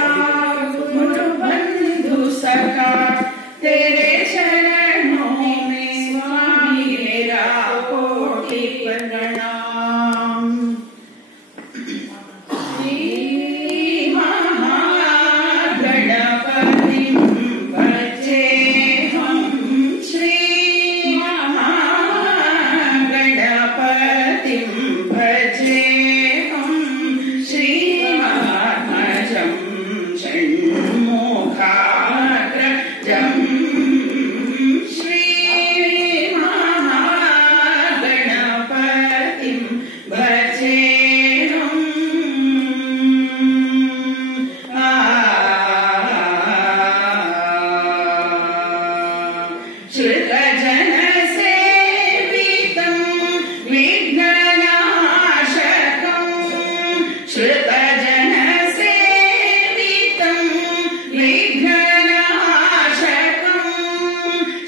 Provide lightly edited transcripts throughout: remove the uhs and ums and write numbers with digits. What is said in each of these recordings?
मेरा गुरु बंधु सखा, तेरे चरणों में स्वामी मेरा कोटि प्रणाम। श्री महागणपतिं भजेऽहं, श्री महागणपतिं भजेऽहं, श्रीमहात्मजं षण्मुखाग्रजम्, श्रीमहागणपतिं भजेऽहम्। श्रुतजनसेवितं विघ्ननाशकं, श्रुतजनसेवितं विघ्ननाशकं,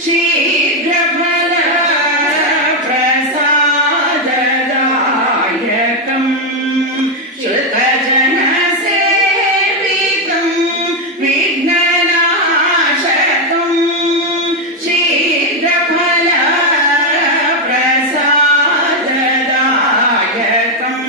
शीघ्रफलप्रसाददायकं, श्रुतजनसेवितं विघ्ननाशकं, शीघ्रफलप्रसाददायकं,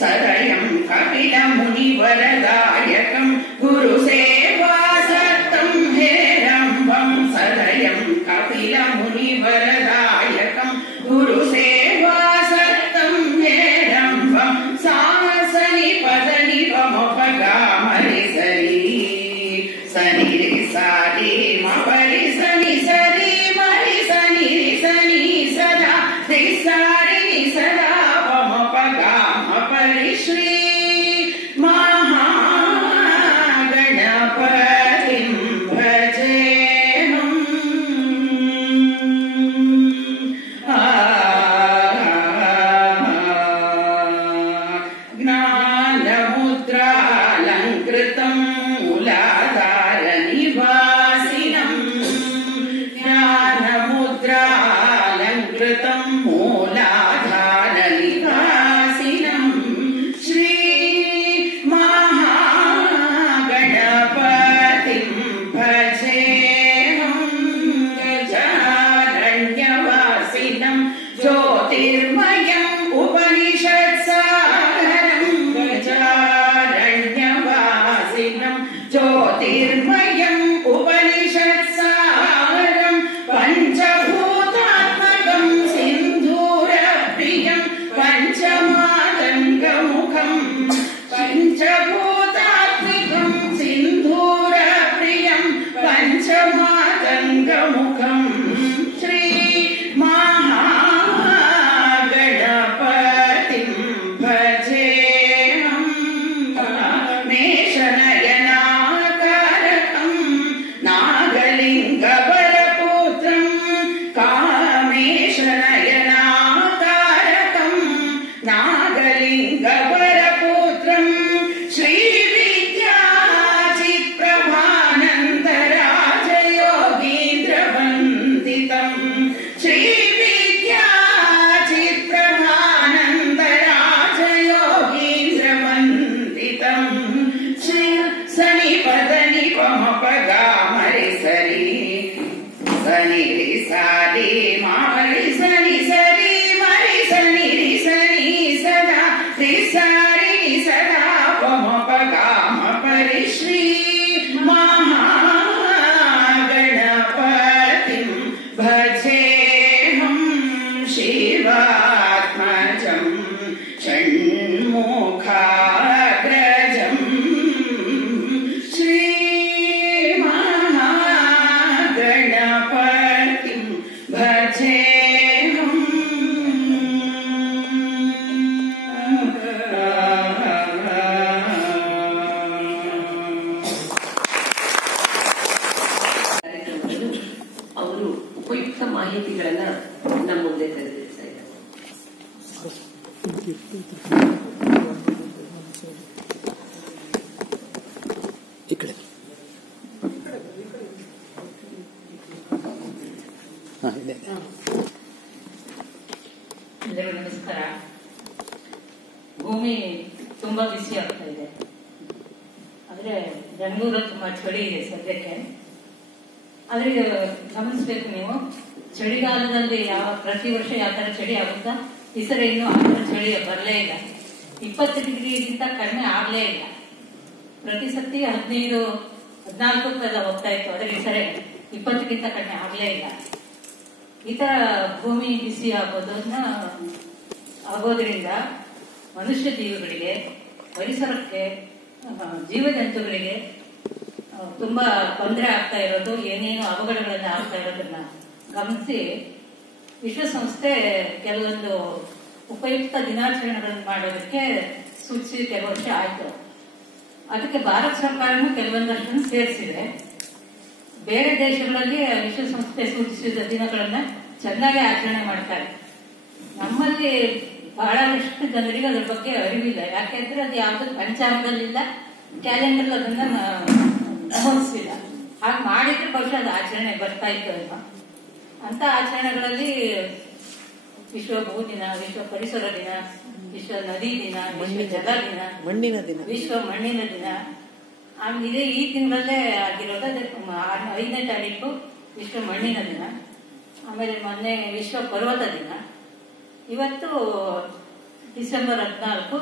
सदयं कपिलमुनिवरदायकं, गुरुसेवासक्तं हेरम्बं, सदयं कपिलमुनिवरदायकं, गुरुसेवासक्तं हेरम्बं, सासनि पदनि पमपगामरि सरि सनि रि सारि मपरि सनि सरि मरि सनि रि सनि सदा रि सारि नि सदा पमपगामपरि श्री महागणपतिं भजेऽहम्। ज्ञानमुद्रालङ्कृतं मूलाधारनिवासिनं, ज्ञानमुद्रालङ्कृतं मूलाधारनिवासिनं, श्री महागणपतिं भजेऽहं, गजारण्यवासिनं ज्योतिर्मयम् उपनिषत्सारं, गजारण्यवासिनं ज्योतिर्मयम् उपनिषत्सारं, पञ्चभूतात्मकं सिन्धूरप्रियं पञ्चमातङ्गमुखं, पञ्चभूतात्मिकं सिन्धूरप्रियं पञ्चमातङ्गमुखं, श्री महागणपतिं भजेऽहं। कामेशनयनाकारकं नागलिङ्गवरपुत्रं, कामेशनयनाकारकं नागलिङ्गवरपुत्रं, श्रीविद्याचित्प्रभानन्दराजयोगीन्द्रवन्दितं, श्रीविद्याचित्प्रभानन्दराजयोगीन्द्रवन्दितं, श्री सनि पदनि पमपगामरि सरि सनि रि सारि मरि सनि सरि मरि सनि रि सनि सदा रि सारि नि सदा पमपगामपरि श्री महागणपतिं भजेऽहं, शिवात्मजं षण्मुखाग्रजं, श्रीमहागणपतिं भजेऽहम्। ಅವರು ಉಪಯುಕ್ತ ಮಾಹಿತಿಗಳನ್ನ ನಮ್ಮ ಮುಂದೆ ತೆರೆದಿರ್ತಾ ಇದ್ದಾರೆ. ಈ ಕಡೆ ಎಲ್ಲರಿಗೂ ನಮಸ್ಕಾರ. ಭೂಮಿ ತುಂಬಾ ಬಿಸಿ ಆಗ್ತಾ ಇದೆ. ಅದಕ್ಕೆ ಅಂದ್ರೆ ಬೆಂಗಳೂರು ತುಂಬಾ ಚಳಿ ಇದೆ ಸದ್ಯಕ್ಕೆ. ಆದ್ರೆ ಗಮನಿಸ್ಬೇಕು ನೀವು, ಚಳಿಗಾಲದಲ್ಲಿ ಪ್ರತಿ ವರ್ಷ ಯಾವ ತರ ಚಳಿ ಆಗುತ್ತಾ, ಈ ಸರಿ ಇನ್ನೂ ಆ ತರ ಚಳಿ ಬರಲೇ ಇಲ್ಲ. 20 ಡಿಗ್ರಿಗಿಂತ ಕಡಿಮೆ ಆಗ್ಲೇ ಇಲ್ಲ. ಪ್ರತಿ ಸತಿ 15-14 ಹೋಗ್ತಾ ಇತ್ತು, ಆದ್ರೆ ಈ ಸರಿ 20ಗಿಂತ ಕಡಿಮೆ ಆಗ್ಲೇ ಇಲ್ಲ. ಈ ತರ ಭೂಮಿ ಬಿಸಿ ಆಗೋದ್ರಿಂದ ಮನುಷ್ಯ ಜೀವಿಗಳಿಗೆ, ಪರಿಸರಕ್ಕೆ, ಜೀವಜಂತುಗಳಿಗೆ ತುಂಬಾ ತೊಂದರೆ ಆಗ್ತಾ ಇರೋದು, ಏನೇನು ಅವಘಡಗಳನ್ನ ಆಗ್ತಾ ಇರೋದನ್ನ ಗಮನಿಸಿ ವಿಶ್ವಸಂಸ್ಥೆ ಕೆಲವೊಂದು ಉಪಯುಕ್ತ ದಿನಾಚರಣೆಗಳನ್ನು ಮಾಡೋದಕ್ಕೆ ಸೂಚಿಸಿ ಕೆಲವು ವರ್ಷ ಆಯ್ತು. ಅದಕ್ಕೆ ಭಾರತ ಸರ್ಕಾರನು ಕೆಲವೊಂದಷ್ಟನ್ನು ಸೇರಿಸಿದೆ. ಬೇರೆ ದೇಶಗಳಲ್ಲಿ ವಿಶ್ವಸಂಸ್ಥೆ ಸೂಚಿಸಿದ ದಿನಗಳನ್ನ ಚೆನ್ನಾಗಿ ಆಚರಣೆ ಮಾಡ್ತಾರೆ. ನಮ್ಮಲ್ಲಿ ಬಹಳಷ್ಟು ಜನರಿಗೆ ಅದ್ರ ಬಗ್ಗೆ ಅರಿವಿಲ್ಲ. ಯಾಕೆಂದ್ರೆ ಅದು ಯಾವ್ದು ಪಂಚಾಂಗದಲ್ಲಿಲ್ಲ, ಕ್ಯಾಲೆಂಡರ್ ಅದನ್ನ ನಮೂದಿಸಿಲ್ಲ. ಹಾಗೆ ಮಾಡಿದ್ರೆ ಬಹುಶಃ ಅದು ಆಚರಣೆ ಬರ್ತಾ ಇತ್ತು ಅಲ್ವಾ. ಅಂತ ಆಚರಣೆಗಳಲ್ಲಿ ವಿಶ್ವ ಭೂ ದಿನ, ವಿಶ್ವ ಪರಿಸರ ದಿನ, ವಿಶ್ವ ನದಿ ದಿನ, ವಿಶ್ವ ಜಲ ದಿನ, ಮಣ್ಣಿನ ದಿನ, ವಿಶ್ವ ಮಣ್ಣಿನ ದಿನ, ಆಮೇಲೆ ಈ ತಿಂಗಳಲ್ಲೇ ಆಗಿರೋದು. ಅದೇ 5ನೇ ತಾರೀಕು ವಿಶ್ವ ಮಣ್ಣಿನ ದಿನ. ಆಮೇಲೆ ಮೊನ್ನೆ ವಿಶ್ವ ಪರ್ವತ ದಿನ. ಇವತ್ತು ಡಿಸೆಂಬರ್ 14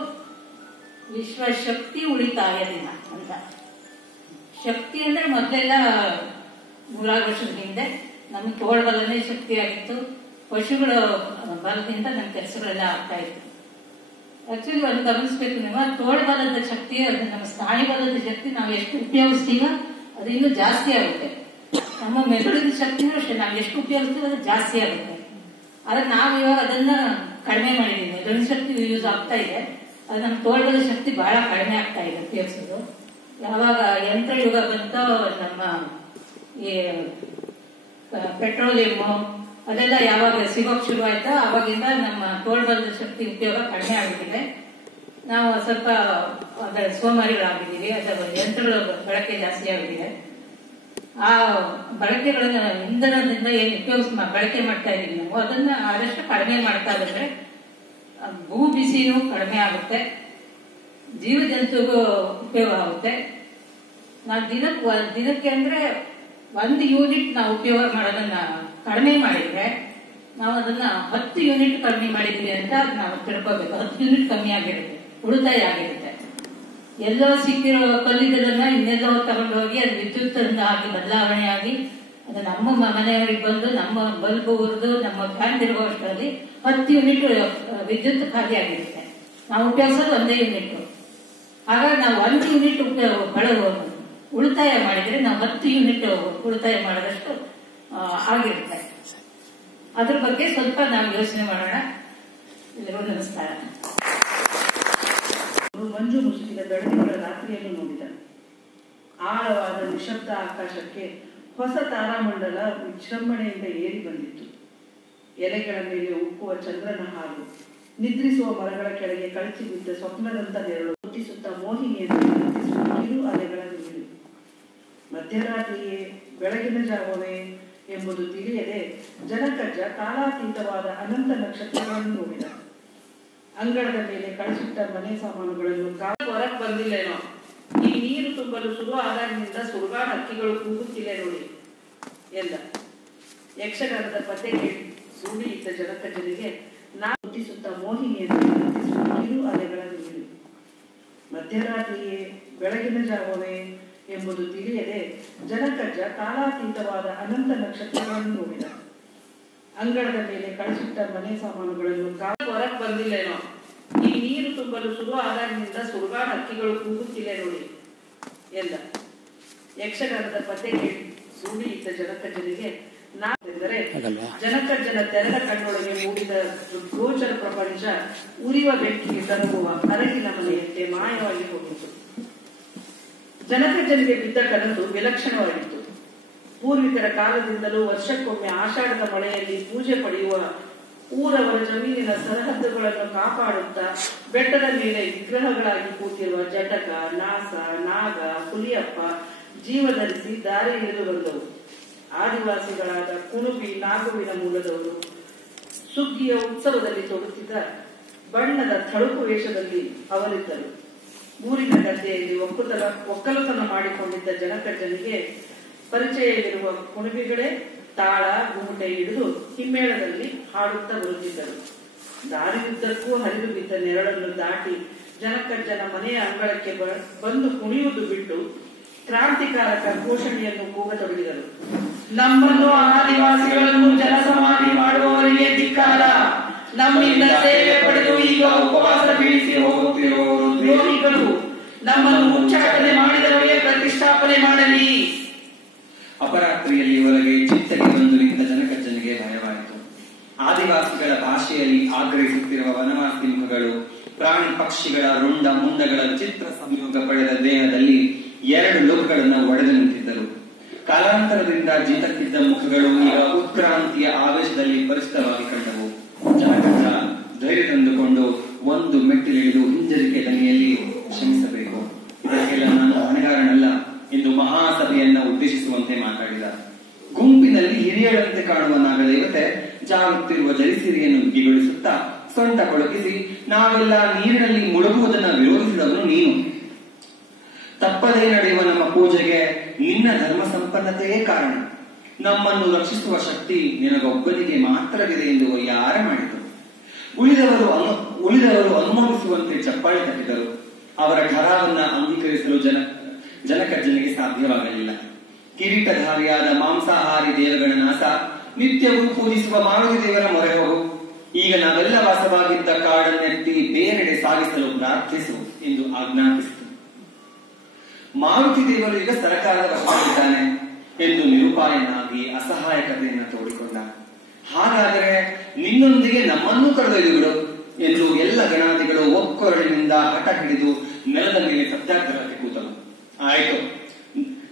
ವಿಶ್ವ ಶಕ್ತಿ ಉಳಿತಾಯ ದಿನ ಅಂತ. ಶಕ್ತಿ ಅಂದ್ರೆ ಮೊದಲೆಲ್ಲ 100 ವರ್ಷದ ಹಿಂದೆ ನಮಗೆ ತೋಳ್ಬಲನೇ ಶಕ್ತಿಯಾಗಿತ್ತು. ಪಶುಗಳ ಬಲದಿಂದ ನಮ್ಮ ಕೆಲಸಗಳೆಲ್ಲ ಆಗ್ತಾ ಇತ್ತು. ಆಕ್ಚುಲಿ ಒಂದು ಗಮನಿಸ್ಬೇಕು ನೀವು, ತೋಳ್ಬಲದ ಶಕ್ತಿ, ಅದು ನಮ್ಮ ಸ್ನಾಯು ಬಲದ ಶಕ್ತಿ ನಾವು ಎಷ್ಟು ಉಪಯೋಗಿಸ್ತೀವೋ ಅದು ಇನ್ನೂ ಜಾಸ್ತಿ ಆಗುತ್ತೆ. ನಮ್ಮ ಮೆದುಳಿನ ಶಕ್ತಿನೂ ಅಷ್ಟೇ, ನಾವು ಎಷ್ಟು ಉಪಯೋಗಿಸ್ತೀವೋ ಅದು ಜಾಸ್ತಿ ಆಗುತ್ತೆ. ಆದ್ರೆ ನಾವು ಇವಾಗ ಅದನ್ನ ಕಡಿಮೆ ಮಾಡಿದೀವಿ. ಮೆದುಳಿನ ಶಕ್ತಿ ಯೂಸ್ ಆಗ್ತಾ ಇದೆ, ಅದು ನಮ್ಮ ತೋಳ್ಬಲದ ಶಕ್ತಿ ಬಹಳ ಕಡಿಮೆ ಆಗ್ತಾ ಇದೆ ಉಪಯೋಗಿಸೋದು. ಯಾವಾಗ ಯಂತ್ರ ಯುಗ ಬಂತೋ, ನಮ್ಮ ಈ ಪೆಟ್ರೋಲಿಯಂ ಅದೆಲ್ಲ ಯಾವಾಗ ಸಿಗೋಕ್ ಶುರು ಆಯ್ತೋ ಅವಾಗಿಂದ ನಮ್ಮ ತೋಳ್ಬಲದ ಶಕ್ತಿ ಉಪಯೋಗ ಕಡಿಮೆ ಆಗಿಬಿಟ್ಟಿದೆ. ನಾವು ಸ್ವಲ್ಪ ಅದರ ಸೋಮಾರಿಗಳಾಗಿದ್ದೀವಿ. ಅದರ ಯಂತ್ರಗಳ ಬಳಕೆ ಜಾಸ್ತಿ ಆಗಿದೆ. ಆ ಬಳಕೆಗಳನ್ನ ಇಂಧನದಿಂದ ಏನು ಬಳಕೆ ಮಾಡ್ತಾ ಇದೀವಿ ನಾವು, ಅದನ್ನ ಆದಷ್ಟು ಕಡಿಮೆ ಮಾಡ್ತಾ ಇದ್ರೆ ಭೂ ಬಿಸಿನೂ ಕಡಿಮೆ ಆಗುತ್ತೆ, ಜೀವಜಂತುಗೂ ಉಪಯೋಗ ಆಗುತ್ತೆ. ನಾವು ದಿನಕ್ಕೆ ಅಂದ್ರೆ 1 ಯೂನಿಟ್ ನಾವು ಉಪಯೋಗ ಮಾಡೋದನ್ನ ಕಡಿಮೆ ಮಾಡಿದ್ರೆ, ನಾವು ಅದನ್ನ 10 ಯೂನಿಟ್ ಕಡಿಮೆ ಮಾಡಿದ್ವಿ ಅಂತ ನಾವು ತಿಳ್ಕೋಬೇಕು. 10 ಯೂನಿಟ್ ಕಮ್ಮಿ ಆಗಿರುತ್ತೆ, ಉಳಿತಾಯ ಆಗಿರುತ್ತೆ. ಎಲ್ಲೋ ಸಿಕ್ಕಿರೋ ಕಲ್ಲಿದ್ದಲನ್ನ ಇನ್ನೆಲ್ಲೋ ತಗೊಂಡು ಹೋಗಿ ಅದು ವಿದ್ಯುತ್ ಆಗಿ ಬದಲಾವಣೆ ಆಗಿ ಅದು ನಮ್ಮ ಮನೆಯವರಿಗೆ ಬಂದು ನಮ್ಮ ಬಲ್ಬ್ ಉರಿದು ನಮ್ಮ ಫ್ಯಾನ್ ತಿರುಗುವಷ್ಟರಲ್ಲಿ 10 ಯೂನಿಟ್ ವಿದ್ಯುತ್ ಖಾಲಿ ಆಗಿರುತ್ತೆ. ನಾವು ಉಪಯೋಗಿಸೋದು 1 ಯೂನಿಟ್. ಹಾಗಾಗಿ ನಾವು 1 ಯೂನಿಟ್ ಉಳಿತಾಯ ಮಾಡಿದ್ರೆ ನಾವು 10 ಯೂನಿಟ್ ಉಳಿತಾಯ ಮಾಡಿದಷ್ಟು ಆಗಿರುತ್ತೆ. ಅದ್ರ ಬಗ್ಗೆ ಸ್ವಲ್ಪ ನಾವು ಯೋಚನೆ ಮಾಡೋಣ. ಎಲ್ಲರಿಗೂ ನಮಸ್ಕಾರ. ಮಂಜು ಮುಸುಕಿದ ಬೆಳಗಿನ ರಾತ್ರಿಯನ್ನು ನೋಡಿದ. ಆಳವಾದ ನಿಶಬ್ದ ಆಕಾಶಕ್ಕೆ ಹೊಸ ತಾರಾಮಂಡಲ ವಿಜೃಂಭಣೆಯಿಂದ ಏರಿ ಬಂದಿತ್ತು. ಎಲೆಗಳ ಮೇಲೆ ಉಕ್ಕುವ ಚಂದ್ರನ ಹಾಲು, ನಿದ್ರಿಸುವ ಮರಗಳ ಕೆಳಗೆ ಕಳಚಿ ಬಿದ್ದ ಸ್ವಪ್ನದಂತ ನೆರಳು ಮುಟ್ಟಿಸುತ್ತ ಮೋಹಿನಿಯನ್ನು ನರ್ತಿಸುವ ಕಿರು ಅಲೆಗಳ ನೀರು. ಮಧ್ಯರಾತ್ರಿಯೇ ಬೆಳಗಿನ ಜಾವವೇ ಎಂಬುದು ತಿಳಿಯದೆ ಜನಕಜ್ಜ ಕಾಲಾತೀತವಾದ ಅನಂತ ನಕ್ಷತ್ರಗಳನ್ನು ನೋಡಿದ. ಅಂಗಳದ ಮೇಲೆ ಕಳಿಸಿಟ್ಟ ಮನೆ ಸಾಮಾನುಗಳನ್ನು ಹೊರಗೆ ಬಂದಿಲ್ಲೇನೋ. ಈ ನೀರು ತುಂಬಲು ಶುರು ಆದಾಗಿನಿಂದ ಸುಡುಗಾಡ ಹಕ್ಕಿಗಳು ಕೂಗುತ್ತಿಲ್ಲ ನೋಡಿ ಎಲ್ಲ. ಯಕ್ಷಗಾನದ ಪದ್ಯ ಕೇಳಿ ಸುಡಿ ಇದ್ದ ಜನಕಜ್ಜನಿಗೆ ಮುಟ್ಟಿಸುತ್ತ ಮೋಹಿನಿಯನ್ನು ನರ್ತಿಸುವ ಕಿರು ಅಲೆಗಳ ನೀರು. ಮಧ್ಯರಾತ್ರಿಯೇ ಬೆಳಗಿನ ಜಾವವೇ ಎಂಬುದು ತಿಳಿಯದೆ ಜನಕಜ್ಜ ಕಾಲಾತೀತವಾದ ಅನಂತ ನಕ್ಷತ್ರಗಳನ್ನು ನೋಡಿದ. ಅಂಗಳದ ಮೇಲೆ ಕಳಿಸಿಟ್ಟ ಮನೆ ಸಾಮಾನುಗಳನ್ನು ಹೊರಗೆ ಬಂದಿಲ್ಲೇನೋ. ಈ ನೀರು ತುಂಬಲು ಶುರು ಆದಾಗಿನಿಂದ ಸುಡುಗಾಡ ಹಕ್ಕಿಗಳು ಕೂಗುತ್ತಿಲ್ಲ ನೋಡಿ ಎಲ್ಲ. ಯಕ್ಷಗಾನದ ಪದ್ಯ ಕೇಳಿ ಸುಡಿ ಇದ್ದ ಜನಕಜ್ಜನಿಗೆ ನಾವೆಂದರೆ ಜನಕಜ್ಜನ ತೆರೆದ ಕಣ್ಣೊಳಗೆ ಮೂಡಿದ ಗೋಚರ ಪ್ರಪಂಚ ಉರಿಯುವ ಬೆಂಕಿಗೆ ತರುಗುವ ಅರಗಿನ ಮನೆಯಂತೆ ಮಾಯವಾಗಿ ಹೋಗಿತ್ತು. ಜನಕಜ್ಜನಿಗೆ ಬಿದ್ದ ಕನಸು ವಿಲಕ್ಷಣವಾಗಿತ್ತು. ಪೂರ್ವಿಕರ ಕಾಲದಿಂದಲೂ ವರ್ಷಕ್ಕೊಮ್ಮೆ ಆಷಾಢದ ಮಳೆಯಲ್ಲಿ ಪೂಜೆ ಪಡೆಯುವ ಊರವರ ಜಮೀನಿನ ಸರಹದ್ದುಗಳನ್ನು ಕಾಪಾಡುತ್ತಾ ಬೆಟ್ಟದ ಮೇಲೆ ವಿಗ್ರಹಗಳಾಗಿ ಕೂತಿರುವ ಜಟಕ, ನಾಸ, ನಾಗ, ಹುಲಿಯಪ್ಪ ಜೀವಧರಿಸಿ ದಾರಿ ಹಿಡಿದು ಬಂದವು. ಆದಿವಾಸಿಗಳಾದ ಕುಣುಬಿ, ನಾಗುವಿನ ಮೂಲದವರು ಸುಗ್ಗಿಯ ಉತ್ಸವದಲ್ಲಿ ತೊಡುತ್ತಿದ್ದ ಬಣ್ಣದ ಥಳುಕು ವೇಷದಲ್ಲಿ ಅವರಿದ್ದರು. ಊರಿನ ಗದ್ದೆಯಲ್ಲಿ ಒಕ್ಕಲುತನ ಮಾಡಿಕೊಂಡಿದ್ದ ಜನಕಜ್ಜನಿಗೆ ಪರಿಚಯವಿರುವ ಕುಣಬಿಗಳೇ ತಾಳ ಗುಮಟೆ ಹಿಡಿದು ಹಿಮ್ಮೇಳದಲ್ಲಿ ಹಾಡುತ್ತಾ ಬರುತ್ತಿದ್ದರು. ದಾರಿಯುದ್ದಕ್ಕೂ ಹರಿದು ಬಿದ್ದ ನೆರಳನ್ನು ದಾಟಿ ಜನಕಜ್ಜನ ಮನೆಯ ಅಂಗಳಕ್ಕೆ ಬಂದು ಕುಣಿಯುವುದು ಬಿಟ್ಟು ಕ್ರಾಂತಿಕಾರಕ ಘೋಷಣೆಯನ್ನು ಕೂಗತೊಡಗಿದರು. ನಮ್ಮನ್ನು ಆದಿವಾಸಿಗಳನ್ನು ಜನಸಮಾಧಿ ಮಾಡುವವರಿಗೆ ಧಿಕ್ಕಾರ. ನಮ್ಮಿಂದ ಸೇವೆ ಪಡೆದು ಈಗ ಉಪವಾಸ ಬೀಳಿಸಿ ಹೋಗುತ್ತಿರುವವರು ದ್ರೋಹಿಗಳು. ನಮ್ಮನ್ನು ಉಚ್ಚಾಟನೆ ಮಾಡಿದವರಿಗೆ ಪ್ರತಿಷ್ಠಾಪನೆ ಮಾಡಲಿ. ಅಪರಾತ್ರಿಯಲ್ಲಿ ಹೊರಗೆ ಚಿತ್ತಗೆ ಬಂದು ನಿಂತ ಜನಕಜ್ಜನಿಗೆ ಭಯವಾಯಿತು. ಆದಿವಾಸಿಗಳ ಭಾಷೆಯಲ್ಲಿ ಆಗ್ರಹಿಸುತ್ತಿರುವ ವನವಾಸಿ ಮುಖಗಳು, ಪ್ರಾಣಿ ಪಕ್ಷಿಗಳ ರುಂಡ ಮುಂಡಗಳ ಚಿತ್ರ ಸಂಯೋಗ ಪಡೆದ ದೇಹದಲ್ಲಿ 2 ಲೋಕಗಳನ್ನು ಒಡೆದು ನಿಂತಿದ್ದರು. ಕಾಲಾಂತರದಿಂದ ಜಿತಕ್ಕಿದ್ದ ಮುಖಗಳು ಈಗ ಉತ್ಕ್ರಾಂತಿಯ ಆವೇಶದಲ್ಲಿ ಪರಿಚಿತವಾಗಿ ಕಂಡವು. ಜನಕಜ್ಜ ಧೈರ್ಯ ತಂದುಕೊಂಡು ಒಂದು ಮೆಟ್ಟಿಲಿಳಿದು ಹಿಂಜರಿಕೆ ದನಿಯಲ್ಲಿ ಕ್ಷಮಿಸಬೇಕು, ಇದಕ್ಕೆಲ್ಲ ನಾನು ಹೊಣೆಗಾರನಲ್ಲ ಎಂದು ಮಹಾಸಭೆಯನ್ನ ಉದ್ದೇಶಿಸುವಂತೆ ಮಾತಾಡಿದ. ಗುಂಪಿನಲ್ಲಿ ಹಿರಿಯಳಂತೆ ಕಾಣುವ ನಾಗದೇವತೆ ಜಾರುತ್ತಿರುವ ಜರಿಸಿರಿಯನ್ನು ಬಿಗಿಗೊಳಿಸುತ್ತಾ ಸೊಂಟ ಕೊಳಕಿಸಿ, ನಾವೆಲ್ಲ ನೀರಿನಲ್ಲಿ ಮುಳುಗುವುದನ್ನು ವಿರೋಧಿಸಿದವನು ನೀನು. ತಪ್ಪದೇ ನಡೆಯುವ ನಮ್ಮ ಪೂಜೆಗೆ ನಿನ್ನ ಧರ್ಮ ಸಂಪನ್ನತೆಯೇ ಕಾರಣ. ನಮ್ಮನ್ನು ರಕ್ಷಿಸುವ ಶಕ್ತಿ ನಿನಗೊಬ್ಬನಿಗೆ ಮಾತ್ರವಿದೆ ಎಂದು ಯಾರ ಮಾಡಿದರು. ಉಳಿದವರು ಅನುಮೋದಿಸುವಂತೆ ಚಪ್ಪಾಳೆ ತಟ್ಟಿದರು. ಅವರ ಠರಾವನ್ನ ಅಂಗೀಕರಿಸಲು ಜನಕಜ್ಜನಿಗೆ ಸಾಧ್ಯವಾಗಲಿಲ್ಲ. ಕಿರೀಟಧಾರಿಯಾದ ಮಾಂಸಾಹಾರಿ ದೇವಗಳ ನಾಶ, ನಿತ್ಯವೂ ಪೂಜಿಸುವ ಮಾರುತಿ ದೇವರ ಮೊರೆ ಹೋಗು. ಈಗ ನಾವೆಲ್ಲ ವಾಸವಾಗಿದ್ದ ಕಾಡನ್ನೆತ್ತಿ ಬೇರೆಡೆ ಸಾಗಿಸಲು ಪ್ರಾರ್ಥಿಸು ಎಂದು ಆಜ್ಞಾಪಿಸಿತು. ಮಾರುತಿ ದೇವರು ಈಗ ಸರ್ಕಾರದ ವಶದಲ್ಲಿದ್ದಾನೆ ಎಂದು ನಿರುಪಾಯನಾಗಿ ಅಸಹಾಯಕತೆಯನ್ನು ತೋಡಿಕೊಂಡ. ಹಾಗಾದರೆ ನಿನ್ನೊಂದಿಗೆ ನಮ್ಮನ್ನೂ ಕರೆದೊಯ್ದು ಬಿಡು ಎಂದು ಎಲ್ಲ ಗಣಾದಿಗಳು ಒಕ್ಕೊರಳಿನಿಂದ ಹಠ ಹಿಡಿದು ನೆಲದ ಮೇಲೆ ಸತ್ಯಾಗ್ರಹಕ್ಕೆ ಕೂತರು. ಆಯ್ತು,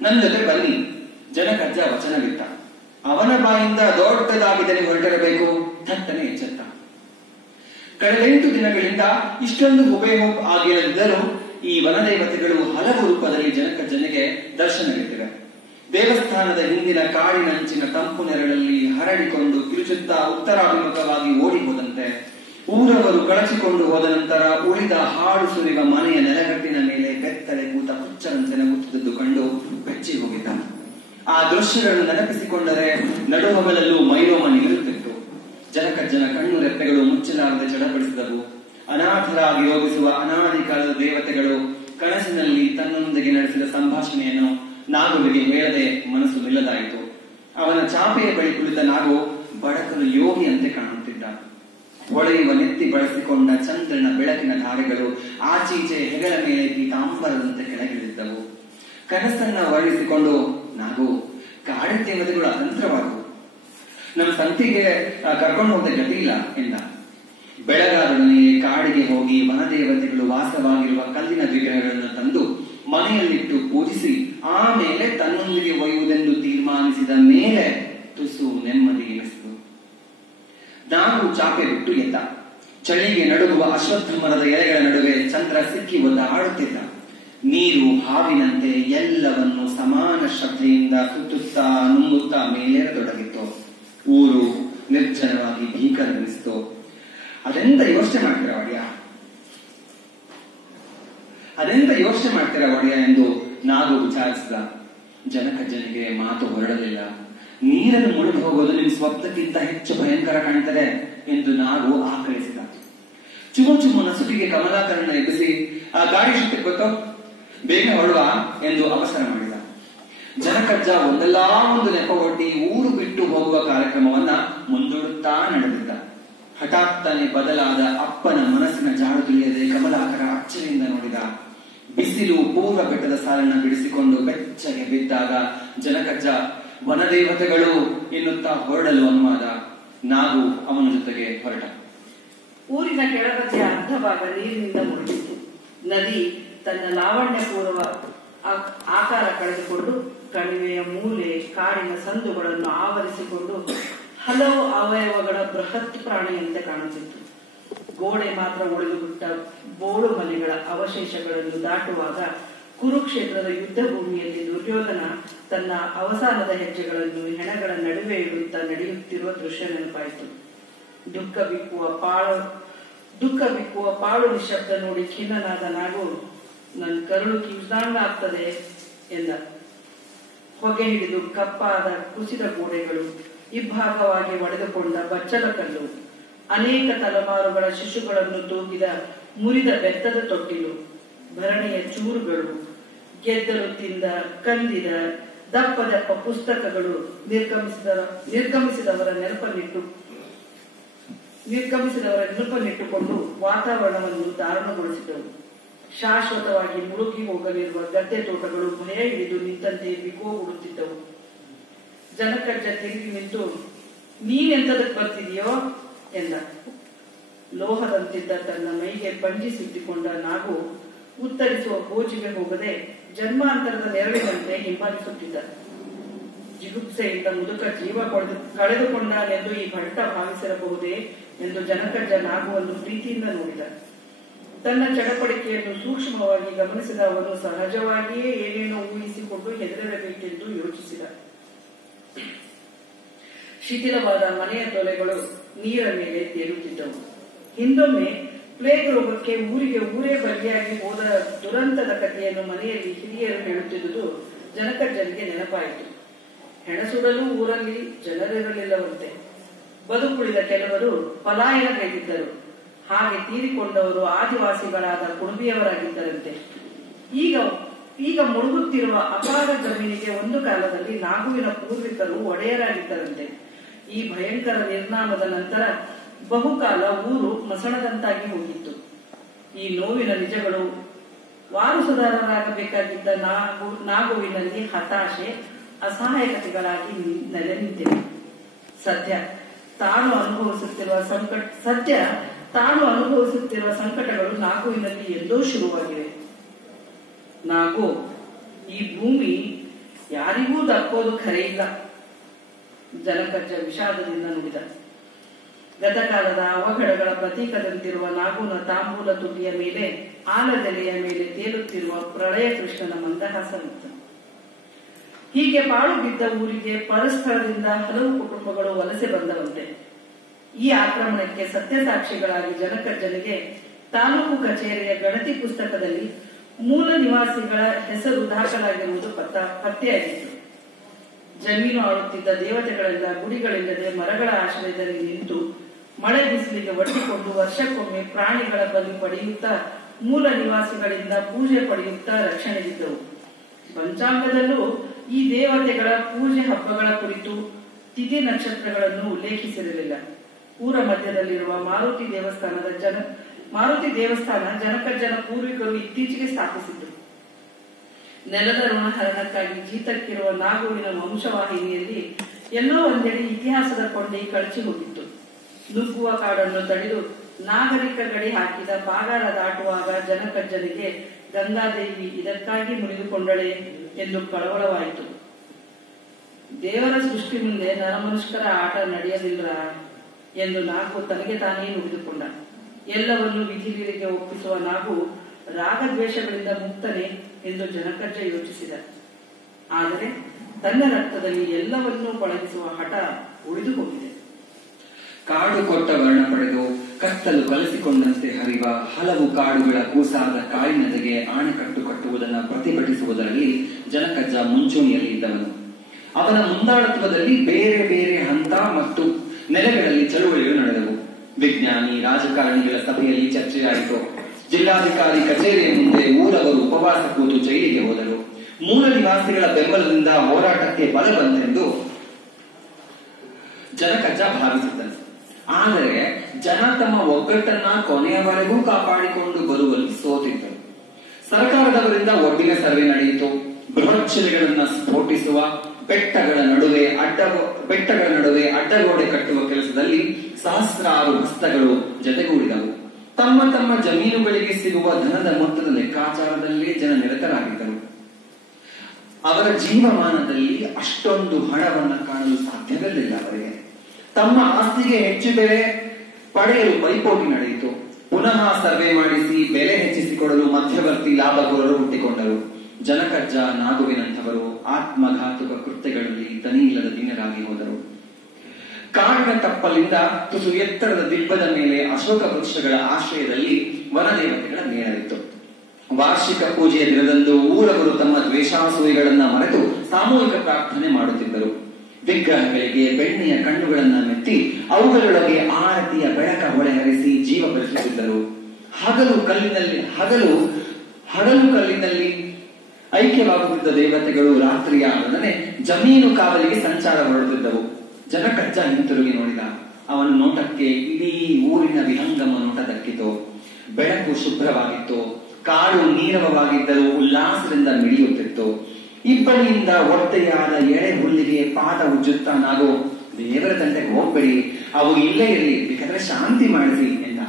ನನ್ನ ಜೊತೆ ಬನ್ನಿ. ಜನಕಜ್ಜ ವಚನವಿಟ್ಟ. ಅವನ ಬಾಯಿಂದ ದೊಡ್ಡದಾಗಿದ್ದರೆ ಹೊರಟಿರಬೇಕು. ಥಟ್ಟನೆ ಎಚ್ಚೆತ್ತ. ಕಳೆದ 8 ದಿನಗಳಿಂದ ಇಷ್ಟೊಂದು ಹುಬೇಹೂಬ್ ಆಗಿರದಿದ್ದರೂ ಈ ವನದೇವತೆಗಳು ಹಲವು ರೂಪದಲ್ಲಿ ಜನಕಜ್ಜನಿಗೆ ದರ್ಶನವಿಟ್ಟಿವೆ. ದೇವಸ್ಥಾನದ ಹಿಂದಿನ ಕಾಡಿನಂಚಿನ ತಂಪು ನೆರಳಲ್ಲಿ ಹರಡಿಕೊಂಡು ಕಿರುಚುತ್ತಾ ಉತ್ತರಾಭಿಮುಖವಾಗಿ ಓಡಿ ಹೋದಂತೆ, ಊರವರು ಕಳಚಿಕೊಂಡು ಹೋದ ನಂತರ ಉಳಿದ ಹಾಡು ಸುರಿವ ಮನೆಯ ನೆಲಗಟ್ಟಿನ ಮೇಲೆ ಬೆತ್ತಲೆ ಕೂತ ಹುಚ್ಚರಂತೆ ನಗುತ್ತಿದ್ದುದು ಕಂಡು ಬೆಚ್ಚಿ ಹೋಗಿದ್ದ. ಆ ದೃಶ್ಯಗಳನ್ನು ನೆನಪಿಸಿಕೊಂಡರೆ ನಡುಹಗಲಲ್ಲೂ ಮೈರೋಮ ನಿಲ್ಲುತ್ತಿತ್ತು. ಜನಕಜ್ಜನ ಕಣ್ಣು ರೆಪ್ಪೆಗಳು ಮುಚ್ಚಲಾರದೆ ಚಡಪಡಿಸಿದವು. ಅನಾಥರಾಗಿ ಯೋಗಿಸುವ ಅನಾದಿ ಕಾಲದ ದೇವತೆಗಳು ಕನಸಿನಲ್ಲಿ ತನ್ನೊಂದಿಗೆ ನಡೆಸಿದ ಸಂಭಾಷಣೆಯನ್ನು ನಾಗುವಿಗೆ ಹೇಳದೆ ಮನಸ್ಸು ನಿಲ್ಲದಾಯಿತು. ಅವನ ಚಾಪೆಯ ಬಳಿ ಕುಳಿತ ನಾಗು ಬಡಕನು ಯೋಗಿಯಂತೆ ಕಾಣುತ್ತಿದ್ದ. ಹೊಳೆಯುವ ನೆತ್ತಿ ಬಳಸಿಕೊಂಡ ಚಂದ್ರನ ಬೆಳಕಿನ ಧಾರೆಗಳು ಆಚೀಚೆ ಹೆಗಲ ಮೇಲೆ ಪೀತಾಂಬರದಂತೆ ಕೆಳಗಿಳಿದಿದ್ದವು. ಕನಸನ್ನ ವರ್ಣಿಸಿಕೊಂಡು, ನಾಗು, ಕಾಡಿನ ದೇವತೆಗಳು ಅತಂತ್ರವಾದವು, ನಮ್ಮ ಸಂತಿಗೆ ಕರ್ಕೊಂಡು ಹೋದ ಗತಿ ಇಲ್ಲ ಎಂದ. ಬೆಳಗಾದೊಡನೆಯೇ ಕಾಡಿಗೆ ಹೋಗಿ ವನದೇವತೆಗಳು ವಾಸವಾಗಿರುವ ಕಲ್ಲಿನ ವಿಗ್ರಹಗಳನ್ನು ತಂದು ಮನೆಯಲ್ಲಿಟ್ಟು ಪೂಜಿಸಿ ಆಮೇಲೆ ತನ್ನೊಂದಿಗೆ ಒಯ್ಯುವುದೆಂದು ತೀರ್ಮಾನಿಸಿದ ಮೇಲೆ ತುಸು ನೆಮ್ಮದಿ ಎನಿಸಿತು. ನಾವು ಚಾಪೆ ಬಿಟ್ಟು ಎದ್ದ. ಚಳಿಗೆ ನಡುಗುವ ಅಶ್ವತ್ಥ ಮರದ ಎಲೆಗಳ ನಡುವೆ ಚಂದ್ರ ಸಿಕ್ಕಿ ಒದ್ದಾಡುತ್ತಿದ್ದ. ನೀರು ಹಾವಿನಂತೆ ಎಲ್ಲವನ್ನು ಸಮಾನ ಶ್ರದ್ಧೆಯಿಂದ ಸುತ್ತುತ್ತಾ ನುಂಗುತ್ತಾ ಮೇಲೇರತೊಡಗಿತ್ತು. ಊರು ನಿರ್ಜನವಾಗಿ ಭೀಕರವೆನಿಸಿತು. ಅದೆಂತ ಯೋಚನೆ ಮಾಡ್ತೀರಾ ಒಡೆಯ ಎಂದು ನಾಗು ವಿಚಾರಿಸಿದ. ಜನಕಜ್ಜನಿಗೆ ಮಾತು ಹೊರಡಲಿಲ್ಲ. ನೀರನ್ನು ಮುಳುಗಿ ಹೋಗೋದು ನಿಮ್ ಸ್ವಪ್ನಕ್ಕಿಂತ ಹೆಚ್ಚು ಭಯಂಕರ ಕಾಣ್ತದೆ ಎಂದು ನಾಗು ಆಕಳಿಸಿದ. ಚುಮು ಚುಮು ನಸುಕಿಗೆ ಕಮಲಾಕರನ್ನ ಎಬ್ಬಿಸಿ, ಆ ಗಾಡಿ ಶಕ್ತಿ ಗೊತ್ತೋ, ಬೇಗ ಹೊರಡುವ ಎಂದು ಅವಸರ ಮಾಡಿದ. ಜನಕಜ್ಜ ಒಂದಲ್ಲಾ ಒಂದು ನೆಪ ಒಡ್ಡಿ ಊರು ಬಿಟ್ಟು ಹೋಗುವ ಕಾರ್ಯಕ್ರಮವನ್ನ ಮುಂದೂಡುತ್ತಾ ನಡೆದಿದ್ದ. ಹಠಾತ್ತನೆ ಬದಲಾದ ಅಪ್ಪನ ಮನಸ್ಸಿನ ಜಾಡು ತಿಳಿಯದೆ ಕಮಲಾಕರ ಅಚ್ಚರಿಯಿಂದ ನೋಡಿದ. ಬಿಸಿಲು ಪೂರ್ವ ಬೆಟ್ಟದ ಸಾಲನ್ನ ಬಿಡಿಸಿಕೊಂಡು ಬೆಚ್ಚಗೆ ಬಿದ್ದಾಗ ಜನಕಜ್ಜ ವನದೇವತೆಗಳು ಎನ್ನುತ್ತಾ ಹೊರಡಲು ಅನುವಾದ. ನಾವು ಅವನ ಜೊತೆಗೆ ಹೊರಟ. ಊರಿನ ಕೆಳಗದ್ದೆಯ ಅರ್ಧ ಭಾಗ ನೀರಿನಿಂದ ಮುಳುಗಿತ್ತು. ನದಿ ತನ್ನ ಲಾವಣ್ಯಪೂರ್ವ ಆಕಾರ ಕಳೆದುಕೊಂಡು ಕಣಿವೆಯ ಮೂಲೆ ಕಾಡಿನ ಸಂದುಗಳನ್ನು ಆವರಿಸಿಕೊಂಡು ಹಲವು ಅವಯವಗಳ ಬೃಹತ್ ಪ್ರಾಣಿಯಂತೆ ಕಾಣುತ್ತಿತ್ತು. ಗೋಡೆ ಮಾತ್ರ ಉಳಿದುಬಿಟ್ಟ ಬೋಳು ಮನೆಗಳ ಅವಶೇಷಗಳನ್ನು ದಾಟುವಾಗ ಕುರುಕ್ಷೇತ್ರದ ಯುದ್ಧ ಭೂಮಿಯಲ್ಲಿ ದುರ್ಯೋಧನ ತನ್ನ ಅವಸಾನದ ಹೆಜ್ಜೆಗಳನ್ನು ಹೆಣಗಳ ನಡುವೆ ಇಡುತ್ತಾ ನಡೆಯುತ್ತಿರುವ ದೃಶ್ಯ ನೆನಪಾಯಿತು. ದುಃಖ ಬಿಕ್ಕುವ ಪಾಳು ನಿಶಬ್ದ ನೋಡಿ ಖಿನ್ನನಾದ ನಾಗು, ನನ್ನ ಕರುಳು ಕಿವಿದಾಂಗ ಆಗ್ತದೆ ಎಂದ. ಹೊಗೆ ಹಿಡಿದು ಕಪ್ಪಾದ ಕುಸಿದ ಗೋಡೆಗಳು, ಇಬ್ಬಾಗವಾಗಿ ಒಡೆದುಕೊಂಡ ಬಚ್ಚಲ ಕಲ್ಲು, ಅನೇಕ ತಲೆಮಾರುಗಳ ಶಿಶುಗಳನ್ನು ತೂಗಿದ ಮುರಿದ ಬೆತ್ತದ ತೊಟ್ಟಿಲು, ಭರಣಿಯ ಚೂರುಗಳು, ಗೆದ್ದಲು ತಿಂದ ಕಂದಿದ ದಪ್ಪ ದಪ್ಪ ಪುಸ್ತಕಗಳು ನಿರ್ಗಮಿಸಿದವರ ನೆನಪನ್ನಿಟ್ಟುಕೊಂಡು ವಾತಾವರಣವನ್ನು ದಾರುಣಗೊಳಿಸಿದವು. ಶಾಶ್ವತವಾಗಿ ಮುಳುಗಿ ಹೋಗಲಿರುವ ಗದ್ದೆ ತೋಟಗಳು ಭಯ ಹಿಡಿದು ನಿಂತಂತೆ ಬಿಗುವುಡುತ್ತಿದ್ದವು. ಜನಕಜ್ಜ ತಿರುಗಿ ನಿಂತು, ನೀನೆಂತದಕ್ಕೆ ಬರ್ತಿದೆಯೋ ಎಂದ. ಲೋಹದಂತಿದ್ದ ತನ್ನ ಮೈಗೆ ಪಂಜಿ ಸುತ್ತಿಕೊಂಡ ನಾಗು ಉತ್ತರಿಸುವ ಗೋಜಿಗೆ ಹೋಗದೆ ಜನ್ಮಾಂತರದ ನೆರಳಿನಂತೆ ಹಿಂಬಾಲಿಸುತ್ತಿದ್ದ. ಜಿಗುಪ್ಸೆಯಿಂದ ಮುದುಕ ಜೀವ ಕಳೆದುಕೊಂಡನೆಂದು ಈ ಭಟ್ಟ ಭಾವಿಸಿರಬಹುದೇ ಎಂದು ಜನಕಜ್ಜ ನಾಗುವನ್ನು ಪ್ರೀತಿಯಿಂದ ನೋಡಿದ. ತನ್ನ ಚಡಪಡಿಕೆಯನ್ನು ಸೂಕ್ಷ್ಮವಾಗಿ ಗಮನಿಸಿದ ಅವನು ಸಹಜವಾಗಿಯೇ ಏನೇನೋ ಊಹಿಸಿಕೊಂಡು ಹೆದರಬೇಕೆಂದು ಯೋಚಿಸಿದ. ಶಿಥಿಲವಾದ ಮನೆಯ ತೊಲೆಗಳು ನೀರ ಮೇಲೆ ತೇಲುತ್ತಿದ್ದವು. ಹಿಂದೊಮ್ಮೆ ಪ್ಲೇಗ್ ರೋಗಕ್ಕೆ ಊರೇ ಬಲಿಯಾಗಿ ಹೋದ ದುರಂತದ ಕಥೆಯನ್ನು ಮನೆಯಲ್ಲಿ ಹಿರಿಯರು ಹೇಳುತ್ತಿದ್ದುದು ಜನಕಜ್ಜನಿಗೆ ನೆನಪಾಯಿತು. ಹೆಣಸುಡಲು ಊರಲ್ಲಿ ಜನರಿರಲಿಲ್ಲವಂತೆ. ಬದುಕುಳಿದ ಕೆಲವರು ಪಲಾಯನಗೈದಿದ್ದರು. ಹಾಗೆ ತೀರಿಕೊಂಡವರು ಆದಿವಾಸಿಗಳಾದ ಕುಣಬಿಯವರಾಗಿದ್ದರಂತೆ. ಈಗ ಮುಳುಗುತ್ತಿರುವ ಅಪಾರ ಜಮೀನಿಗೆ ಒಂದು ಕಾಲದಲ್ಲಿ ನಾಗುವಿನ ಪೂರ್ವಿಕರು ಒಡೆಯರಾಗಿದ್ದರಂತೆ. ಈ ಭಯಂಕರ ನಿರ್ನಾಮದ ನಂತರ ಬಹುಕಾಲ ಊರು ಮಸಣದಂತಾಗಿ ಹೋಗಿತ್ತು. ಈ ನೋವಿನ ನಿಜಗಳು ವಾರಸುದಾರರಾಗಬೇಕಾಗಿದ್ದ ನಾಗುವಿನಲ್ಲಿ ಹತಾಶೆ, ಅಸಹಾಯಕತೆಗಳಾಗಿ ನೆಲೆ ನಿಂತಿವೆ. ಸದ್ಯ ತಾನು ಅನುಭವಿಸುತ್ತಿರುವ ಸಂಕಟಗಳು ನಾಗುವಿನಲ್ಲಿ ಎಂದೋ ಶುರುವಾಗಿವೆ. ನಾಗು, ಈ ಭೂಮಿ ಯಾರಿಗೂ ದಕ್ಕೋದು ಖರೆಯಿಲ್ಲ. ಜನಕಜ್ಜ ವಿಷಾದದಿಂದ ನುಡಿದ. ಗತಕಾಲದ ಅವಘಡಗಳ ಪ್ರತೀಕದಂತಿರುವ ನಾಗುನ ತಾಂಬೂಲ ತುಟಿಯ ಮೇಲೆ, ಆಲದೆಲೆಯ ಮೇಲೆ ತೇಲುತ್ತಿರುವ ಪ್ರಳಯ ಕೃಷ್ಣನ ಮಂದಹಾಸ ಮುಕ್ತ. ಹೀಗೆ ಪಾಳು ಬಿದ್ದ ಊರಿಗೆ ಪರಸ್ಥಳದಿಂದ ಹಲವು ಕುಟುಂಬಗಳು ವಲಸೆ ಬಂದವಂತೆ. ಈ ಆಕ್ರಮಣಕ್ಕೆ ಸತ್ಯಸಾಕ್ಷಿಗಳಾಗಿ ಜನಕಜ್ಜನಿಗೆ ತಾಲೂಕು ಕಚೇರಿಯ ಗಣತಿ ಪುಸ್ತಕದಲ್ಲಿ ಮೂಲ ನಿವಾಸಿಗಳ ಹೆಸರು ದಾಖಲಾಗಿರುವುದು ಪತ್ತೆಯಾಗಿತ್ತು. ಜಮೀನು ಆಳುತ್ತಿದ್ದ ದೇವತೆಗಳೆಲ್ಲ ಗುಡಿಗಳಿಲ್ಲದೆ ಮರಗಳ ಆಶ್ರಯದಲ್ಲಿ ನಿಂತು ಮಳೆ ಬಿಸಿಲಿಗೆ ಒಡ್ಡಿಕೊಂಡು ವರ್ಷಕ್ಕೊಮ್ಮೆ ಪ್ರಾಣಿಗಳ ಬಲಿ ಪಡೆಯುತ್ತಾ ಮೂಲ ನಿವಾಸಿಗಳಿಂದ ಪೂಜೆ ಪಡೆಯುತ್ತಾ ರಕ್ಷಣೆಗಿದ್ದವು. ಪಂಚಾಂಗದಲ್ಲೂ ಈ ದೇವತೆಗಳ ಪೂಜೆ ಹಬ್ಬಗಳ ಕುರಿತು ತಿಥಿ ನಕ್ಷತ್ರಗಳನ್ನು ಉಲ್ಲೇಖಿಸಿರಲಿಲ್ಲ. ಊರ ಮಧ್ಯದಲ್ಲಿರುವ ಮಾರುತಿ ದೇವಸ್ಥಾನ ಜನಕಜ್ಜನ ಪೂರ್ವಿಕರು ಇತ್ತೀಚೆಗೆ ಸ್ಥಾಪಿಸಿದ್ದು. ನೆಲದ ಋಣಹರಣಕ್ಕಾಗಿ ಜೀತಕ್ಕಿರುವ ನಾಗುವಿನ ವಂಶವಾಹಿನಿಯಲ್ಲಿ ಎಲ್ಲೋ ಒಂದೆಡೆ ಇತಿಹಾಸದ ಕೊಂಡಿ ಕಳಚಿ ಹೋಗಿತ್ತು. ನುಗ್ಗುವ ಕಾಡನ್ನು ತಡೆದು ನಾಗರಿಕ ಗಡಿ ಹಾಕಿದ ಪಾಗಾರ ದಾಟುವಾಗ ಜನಕಜ್ಜನಿಗೆ ಗಂಗಾದೇವಿ ಇದಕ್ಕಾಗಿ ಮುರಿದುಕೊಂಡಳೆ ಎಂದು ಕಳವಳವಾಯಿತು. ದೇವರ ಸೃಷ್ಟಿ ಮುಂದೆ ನರಮನುಷ್ಕರ ಆಟ ನಡೆಯಲಿಲ್ಲ ಎಂದು ನಾಗು ತನಗೆ ತಾನೇ ನುಡಿದುಕೊಂಡ. ಎಲ್ಲವನ್ನೂ ವಿಧಿಲೀಲೆಗೆ ಒಪ್ಪಿಸುವ ನಾಗು ರಾಗದ್ವೇಷಗಳಿಂದ ಮುಕ್ತನೆ ಎಂದು ಜನಕಜ್ಜ ಯೋಚಿಸಿದ. ಆದರೆ ತನ್ನ ರಕ್ತದಲ್ಲಿ ಎಲ್ಲವನ್ನೂ ಪಳಗಿಸುವ ಹಠ ಉಳಿದು ಹೋಗಿದೆ. ಕಾಡು ಕೊಟ್ಟ ವರ್ಣ ಪಡೆದು ಕತ್ತಲು ಕಲಸಿಕೊಂಡಂತೆ ಹರಿವ ಹಲವು ಕಾಡುಗಳ ಕೂಸಾದ ಕಾಡಿನದೆಗೆ ಆಣೆಕಟ್ಟು ಕಟ್ಟುವುದನ್ನು ಪ್ರತಿಭಟಿಸುವುದರಲ್ಲಿ ಜನಕಜ್ಜ ಮುಂಚೂಣಿಯಲ್ಲಿ ಇದ್ದವನು. ಅವನ ಮುಂದಾಳತ್ವದಲ್ಲಿ ಬೇರೆ ಬೇರೆ ಹಂತ ಮತ್ತು ನೆಲೆಗಳಲ್ಲಿ ಚಳುವಳಿಗಳು ನಡೆದವು. ವಿಜ್ಞಾನಿ ರಾಜಕಾರಣಿಗಳ ಸಭೆಯಲ್ಲಿ ಚರ್ಚೆಯಾಯಿತು. ಜಿಲ್ಲಾಧಿಕಾರಿ ಕಚೇರಿಯ ಮುಂದೆ ಊರವರು ಉಪವಾಸ ಕೂತು ಜೈಲಿಗೆ ಹೋದರು. ಮೂಲ ನಿವಾಸಿಗಳ ಬೆಂಬಲದಿಂದ ಹೋರಾಟಕ್ಕೆ ಬಲ ಬಂತೆಂದು ಜನಕಜ್ಜ ಭಾವಿಸಿದ್ದನು. ಆದರೆ ಜನ ತಮ್ಮ ಒಗ್ಗಟ್ಟನ್ನ ಕೊನೆಯವರೆಗೂ ಕಾಪಾಡಿಕೊಂಡು ಬರುವಲ್ಲಿ ಸೋತಿದ್ದರು. ಸರ್ಕಾರದವರಿಂದ ಒಡ್ಡಿನ ಸರ್ವೆ ನಡೆಯಿತು. ಬೃಹತ್ ಶಿಲೆಗಳನ್ನ ಸ್ಫೋಟಿಸುವ, ಬೆಟ್ಟಗಳ ನಡುವೆ ಅಡ್ಡಗೋಡೆ ಕಟ್ಟುವ ಕೆಲಸದಲ್ಲಿ ಸಹಸ್ರಾರು ಹಸ್ತಗಳು ಜತೆಗೂಡಿದವು. ತಮ್ಮ ತಮ್ಮ ಜಮೀನುಗಳಿಗೆ ಸಿಗುವ ಧನದ ಮೊತ್ತದ ಲೆಕ್ಕಾಚಾರದಲ್ಲೇ ಜನ ನಿರತರಾಗಿದ್ದರು. ಅವರ ಜೀವಮಾನದಲ್ಲಿ ಅಷ್ಟೊಂದು ಹಣವನ್ನ ಕಾಣಲು ಸಾಧ್ಯವಿರಲಿಲ್ಲ. ಅವರಿಗೆ ತಮ್ಮ ಆಸ್ತಿಗೆ ಹೆಚ್ಚು ಬೆಲೆ ಪಡೆಯಲು ಪೈಪೋಟಿ ನಡೆಯಿತು. ಪುನಃ ಸರ್ವೆ ಮಾಡಿಸಿ ಬೆಲೆ ಹೆಚ್ಚಿಸಿಕೊಡಲು ಮಧ್ಯವರ್ತಿ ಲಾಭಗೋರರು ಹುಟ್ಟಿಕೊಂಡರು. ಜನಕಜ್ಜ ನಾಗುವಿನಂಥವರು ಆತ್ಮಘಾತುಕ ಕೃತ್ಯಗಳಲ್ಲಿ ದನಿಯಿಲ್ಲದ ದಿನರಾಗಿ ಹೋದರು. ಕಾಡಿನ ತಪ್ಪಲಿಂದ ತುಸು ಎತ್ತರದ ದಿಬ್ಬದ ಮೇಲೆ ಅಶೋಕ ವೃಕ್ಷಗಳ ಆಶ್ರಯದಲ್ಲಿ ವನದೇವತೆಗಳ ಮೇಳವಿತ್ತು. ವಾರ್ಷಿಕ ಪೂಜೆಯ ದಿನದಂದು ಊರವರು ತಮ್ಮ ದ್ವೇಷಾಸೂಯೆಗಳನ್ನ ಮರೆತು ಸಾಮೂಹಿಕ ಪ್ರಾರ್ಥನೆ ಮಾಡುತ್ತಿದ್ದರು. ವಿಗ್ರಹಗಳಿಗೆ ಬೆಣ್ಣೆಯ ಕಣ್ಣುಗಳನ್ನ ಮೆತ್ತಿ ಅವುಗಳೊಳಗೆ ಆರತಿಯ ಬೆಳಕ ಹೊಳೆಹರಿಸಿ ಜೀವ ಬೆಳೆಸುತ್ತಿದ್ದರು. ಹಗಲು ಕಲ್ಲಿನಲ್ಲಿ ಐಕ್ಯವಾಗುತ್ತಿದ್ದ ದೇವತೆಗಳು ರಾತ್ರಿಯ ಆದೊಡನೆ ಜಮೀನು ಕಾವಲಿಗೆ ಸಂಚಾರ ಹೊರಡುತ್ತಿದ್ದವು. ಜನಕಜ್ಜ ಹಿಂತಿರುಗಿ ನೋಡಿದ. ಅವನ ನೋಟಕ್ಕೆ ಇಡೀ ಊರಿನ ವಿಹಂಗಮ ನೋಟ ದಕ್ಕಿತು. ಬೆಳಕು ಶುಭ್ರವಾಗಿತ್ತು. ಕಾಡು ನೀರವವಾಗಿದ್ದರೂ ಉಲ್ಲಾಸದಿಂದ ಮಿಡಿಯುತ್ತಿತ್ತು. ಇಬ್ಬನಿಯಿಂದ ಒತ್ತೆಯಾದ ಎಳೆ ಹುಲ್ಲಿಗೆ ಪಾದ ಉಜ್ಜುತ್ತಾ ನಾವು ದೇವರ ತಂಟೆಗೆ ಹೋಗ್ಬೇಡಿ, ಅವು ಇಲ್ಲೇ ಇರಲಿ, ಬೇಕಾದ್ರೆ ಶಾಂತಿ ಮಾಡಿಸಿ ಎಂದ.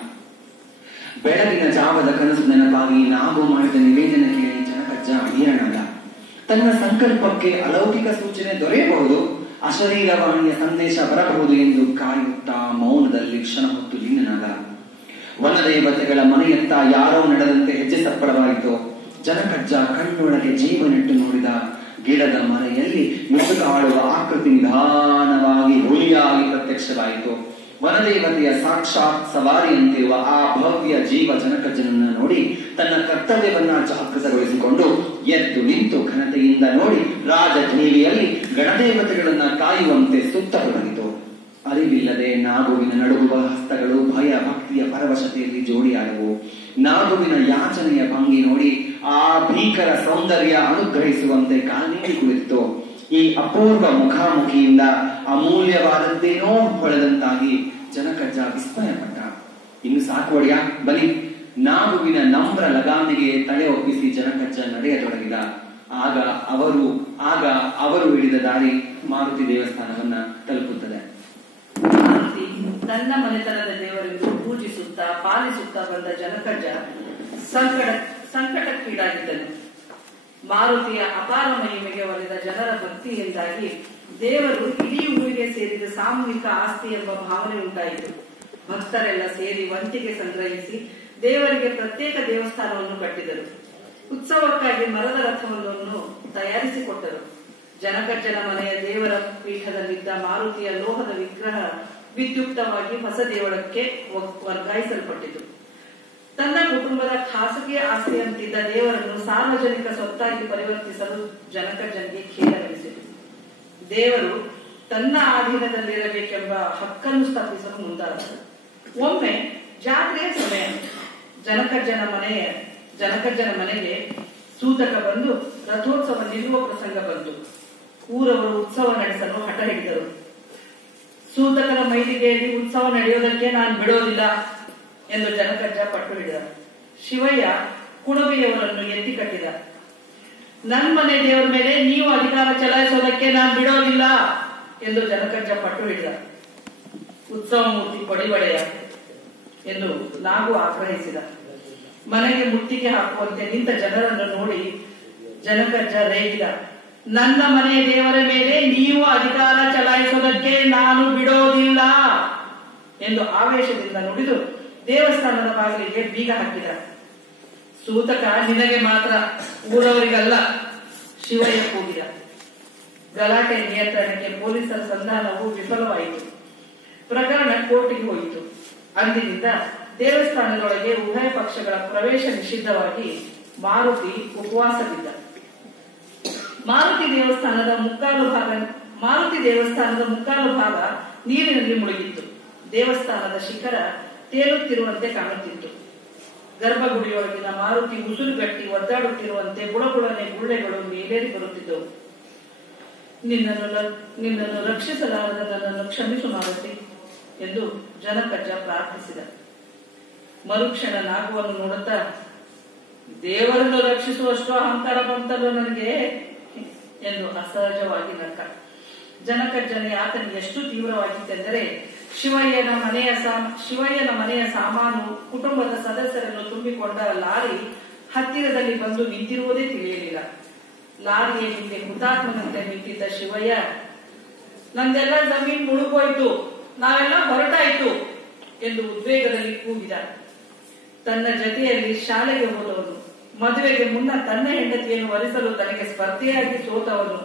ಬೆಳಗಿನ ಜಾವದ ಕನಸು ನೆನಪಾಗಿ ನಾವು ಮಾಡಿದ ನಿವೇದನೆ ಕೇಳಿ ಜನಕಜ್ಜ ಅಡಿಯಾಣಾದ. ತನ್ನ ಸಂಕಲ್ಪಕ್ಕೆ ಅಲೌಕಿಕ ಸೂಚನೆ ದೊರೆಯಬಹುದು, ಅಶರೀರವಾಣಿಯ ಸಂದೇಶ ಬರಬಹುದು ಎಂದು ಕಾಯುತ್ತಾ ಮೌನದಲ್ಲಿ ಕ್ಷಣ ಹೊತ್ತು ಲೀನನಾದ. ವನದೇವತೆಗಳ ಮನೆಯತ್ತ ಯಾರೋ ನಡೆದಂತೆ ಹೆಜ್ಜೆ ಸಪ್ಪಳವಾಯಿತು. ಜನಕಜ್ಜ ಕಣ್ಣೊಳಗೆ ಜೀವನಿಟ್ಟು ನೋಡಿದ. ಗಿಡದ ಮರೆಯಲ್ಲಿ ಮಿಸುಕಾಡುವ ಆಕೃತಿ ನಿಧಾನವಾಗಿ ಹುಲಿಯಾಗಿ ಪ್ರತ್ಯಕ್ಷವಾಯಿತು. ವನದೇವತೆಯ ಸಾಕ್ಷಾತ್ ಸವಾರಿಯಂತಿರುವ ಆ ಭವ್ಯ ಜೀವ ಜನಕಜ್ಜನನ್ನ ನೋಡಿ ತನ್ನ ಕರ್ತವ್ಯವನ್ನ ಜಾಗೃತಗೊಳಿಸಿಕೊಂಡು ಎದ್ದು ನಿಂತು ಘನತೆಯಿಂದ ನೋಡಿ ರಾಜಧೀವಿಯಲ್ಲಿ ಗಣದೇವತೆಗಳನ್ನ ಕಾಯುವಂತೆ ಸುತ್ತತೊಡಗಿತು. ಅರಿವಿಲ್ಲದೆ ನಾಗುವಿನ ನಡುಗುವ ಹಸ್ತಗಳು ಭಯ ಭಕ್ತಿಯ ಪರವಶತೆಯಲ್ಲಿ ಜೋಡಿಯಾದವು. ನಾಗುವಿನ ಯಾಚನೆಯ ಭಂಗಿ ನೋಡಿ ಆ ಭೀಕರ ಸೌಂದರ್ಯ ಅನುಗ್ರಹಿಸುವಂತೆ ಕಾಲ್ನೀಡಿ ಕುಳಿತು. ಈ ಅಪೂರ್ವ ಮುಖಾಮುಖಿಯಿಂದ ಅಮೂಲ್ಯವಾದದ್ದೇನೋ ಹೊಳೆದಂತಾಗಿ ಜನಕಜ್ಜ ವಿಸ್ಮಯಪಟ್ಟ. ಇನ್ನು ಸಾಕು ಒಡೆಯ, ಬಲಿ. ನಾಗುವಿನ ನಮ್ರ ಲಗಾಮಿಗೆ ತಲೆ ಒಪ್ಪಿಸಿ ಜನಕಜ್ಜ ನಡೆಯತೊಡಗಿದ. ಆಗ ಅವರು ಹಿಡಿದ ದಾರಿ ಮಾರುತಿ ದೇವಸ್ಥಾನವನ್ನ ತಲುಪುತ್ತದೆ. ಮಾರುತಿ ತನ್ನ ಮನೆತನದ ದೇವರೆಂದು ಪೂಜಿಸುತ್ತಾ ಪಾಲಿಸುತ್ತಾ ಬಂದ ಜನಕಜ್ಜ ಸಂಕಟಕ್ಕೀಡಾಗಿದ್ದನು. ಮಾರುತಿಯ ಅಪಾರ ಮಹಿಮೆಗೆ ಒಲಿದ ಜನರ ಭಕ್ತಿಯಿಂದಾಗಿ ದೇವರು ಇಡೀ ಊರಿಗೆ ಸೇರಿದ ಸಾಮೂಹಿಕ ಆಸ್ತಿ ಎಂಬ ಭಾವನೆ ಉಂಟಾಯಿತು. ಭಕ್ತರೆಲ್ಲ ಸೇರಿ ವಂತಿಗೆ ಸಂಗ್ರಹಿಸಿ ದೇವರಿಗೆ ಪ್ರತ್ಯೇಕ ದೇವಸ್ಥಾನವನ್ನು ಕಟ್ಟಿದರು. ಉತ್ಸವಕ್ಕಾಗಿ ಮರದ ರಥವೊಂದನ್ನು ತಯಾರಿಸಿಕೊಟ್ಟರು. ಜನಕಜ್ಜನ ಮನೆಯ ದೇವರ ಪೀಠದಲ್ಲಿದ್ದ ಮಾರುತಿಯ ಲೋಹದ ವಿಗ್ರಹ ವಿದ್ಯುಕ್ತವಾಗಿ ಹೊಸ ದೇವಳಕ್ಕೆ ವರ್ಗಾಯಿಸಲ್ಪಟ್ಟಿತು. ತನ್ನ ಕುಟುಂಬದ ಖಾಸಗಿ ಆಸ್ತಿಯಂತಿದ್ದ ದೇವರನ್ನು ಸಾರ್ವಜನಿಕ ಸ್ವತ್ತಾಗಿ ಪರಿವರ್ತಿಸಲು ಜನಕಜ್ಜನಿಗೆ ಖೇದವೆನಿಸಿತು. ದೇವರು ತನ್ನ ಆಧೀನದಲ್ಲಿರಬೇಕೆಂಬ ಹಕ್ಕನ್ನು ಸ್ಥಾಪಿಸಲು ಮುಂದಾದರು. ಒಮ್ಮೆ ಜಾತ್ರೆಯ ಸಮಯ. ಜನಕಜ್ಜನ ಮನೆಗೆ ಸೂತಕ ಬಂದು ರಥೋತ್ಸವ ನಿಲ್ಲುವ ಪ್ರಸಂಗ ಬಂತು. ಊರವರು ಉತ್ಸವ ನಡೆಸಲು ಹಠ ಹಿಡಿದರು. ಸೂತಕನ ಮೈಲಿಗೆಯಲ್ಲಿ ಉತ್ಸವ ನಡೆಯುವುದಕ್ಕೆ ನಾನು ಬಿಡೋದಿಲ್ಲ ಎಂದು ಜನಕಜ್ಜ ಪಟ್ಟು ಹಿಡಿದ. ಶಿವಯ್ಯ ಕುಣಬಿಯವರನ್ನು ಎತ್ತಿ ಕಟ್ಟಿದ. ನನ್ನ ಮನೆ ದೇವರ ಮೇಲೆ ನೀವು ಅಧಿಕಾರ ಚಲಾಯಿಸೋದಕ್ಕೆ ನಾನು ಬಿಡೋದಿಲ್ಲ ಎಂದು ಜನಕಜ್ಜ ಪಟ್ಟು ಹಿಡಿದ. ಉತ್ಸವ ಮೂರ್ತಿ ಪಡಿಬಡೆಯ ಎಂದು ನಾವು ಆಗ್ರಹಿಸಿದ. ಮನೆಗೆ ಮುತ್ತಿಗೆ ಹಾಕುವಂತೆ ನಿಂತ ಜನರನ್ನು ನೋಡಿ ಜನಕಜ್ಜ ರೇಗಿದ. ನನ್ನ ಮನೆಯ ದೇವರ ಮೇಲೆ ನೀವು ಅಧಿಕಾರ ಚಲಾಯಿಸೋದಕ್ಕೆ ನಾನು ಬಿಡೋದಿಲ್ಲ ಎಂದು ಆವೇಶದಿಂದ ನುಡಿದು ದೇವಸ್ಥಾನದ ಬಾಗಿಲಿಗೆ ಬೀಗ ಹಾಕಿದ. ಸೂತಕ ನಿನಗೆ ಮಾತ್ರ, ಊರವರಿಗಲ್ಲ, ಶಿವಯ್ಯ ಕೂಗಿದ. ಗಲಾಟೆ ನಿಯಂತ್ರಣಕ್ಕೆ ಪೊಲೀಸರ ಸಂಧಾನವು ವಿಫಲವಾಯಿತು. ಪ್ರಕರಣ ಕೋರ್ಟಿಗೆ ಹೋಯಿತು. ಅಂದಿನಿಂದ ದೇವಸ್ಥಾನದೊಳಗೆ ಉಭಯ ಪಕ್ಷಗಳ ಪ್ರವೇಶ ನಿಷಿದ್ಧವಾಗಿ ಮಾರುತಿ ಉಪವಾಸವಿದ್ದ. ಮಾರುತಿ ದೇವಸ್ಥಾನದ ಮುಕ್ಕಾಲು ಭಾಗ ನೀರಿನಲ್ಲಿ ಮುಳುಗಿತ್ತು. ದೇವಸ್ಥಾನದ ಶಿಖರ ತೇಲುತ್ತಿರುವಂತೆ ಕಾಣುತ್ತಿತ್ತು. ಗರ್ಭಗುಡಿಯೊಳಗಿನ ಮಾರುತಿ ಉಸುರುಗಟ್ಟಿ ಒದ್ದಾಡುತ್ತಿರುವಂತೆ ಬುಡಬುಡನೆ ಗುಳ್ಳೆಗಳು ಮೇಲೇರಿ ಬರುತ್ತಿದ್ದವು. ನಿನ್ನನ್ನು ರಕ್ಷಿಸಲಾರದ ನನ್ನನ್ನು ಕ್ಷಮಿಸು ಮಾರುತಿ ಎಂದು ಜನಕಜ್ಜ ಪ್ರಾರ್ಥಿಸಿದ. ಮರುಕ್ಷಣ ನಾಗುವನ್ನು ನೋಡುತ್ತಾ, ದೇವರನ್ನು ರಕ್ಷಿಸುವಷ್ಟು ಅಹಂಕಾರ ಬಂತಲ್ಲೋ ನನಗೆ ಎಂದು ಅಸಹಜವಾಗಿ ನಕ್ಕ. ಜನಕಜ್ಜನ ಆತನಿಗೆ ಎಷ್ಟು ತೀವ್ರವಾಗಿತ್ತೆಂದರೆ ಶಿವಯ್ಯನ ಮನೆಯ ಸಾಮಾನು, ಕುಟುಂಬದ ಸದಸ್ಯರನ್ನು ತುಂಬಿಕೊಂಡ ಲಾರಿ ಹತ್ತಿರದಲ್ಲಿ ಬಂದು ನಿಂತಿರುವುದೇ ತಿಳಿಯಲಿಲ್ಲ. ಲಾರಿಯ ಹಿಂದೆ ಹುತಾತ್ಮನಂತೆ ನಿಂತಿದ್ದ ಶಿವಯ್ಯ, ನಂದೆಲ್ಲ ಜಮೀನ್ ಮುಳುಗೋಯ್ತು, ನಾವೆಲ್ಲ ಹೊರಟಾಯ್ತು ಎಂದು ಉದ್ವೇಗದಲ್ಲಿ ಕೂಗಿದ. ತನ್ನ ಜತೆಯಲ್ಲಿ ಶಾಲೆಗೆ ಹೋದವನು, ಮದುವೆಗೆ ಮುನ್ನ ತನ್ನ ಹೆಂಡತಿಯನ್ನು ವರಿಸಲು ತನಗೆ ಸ್ಪರ್ಧೆಯಾಗಿ ಸೋತವನು,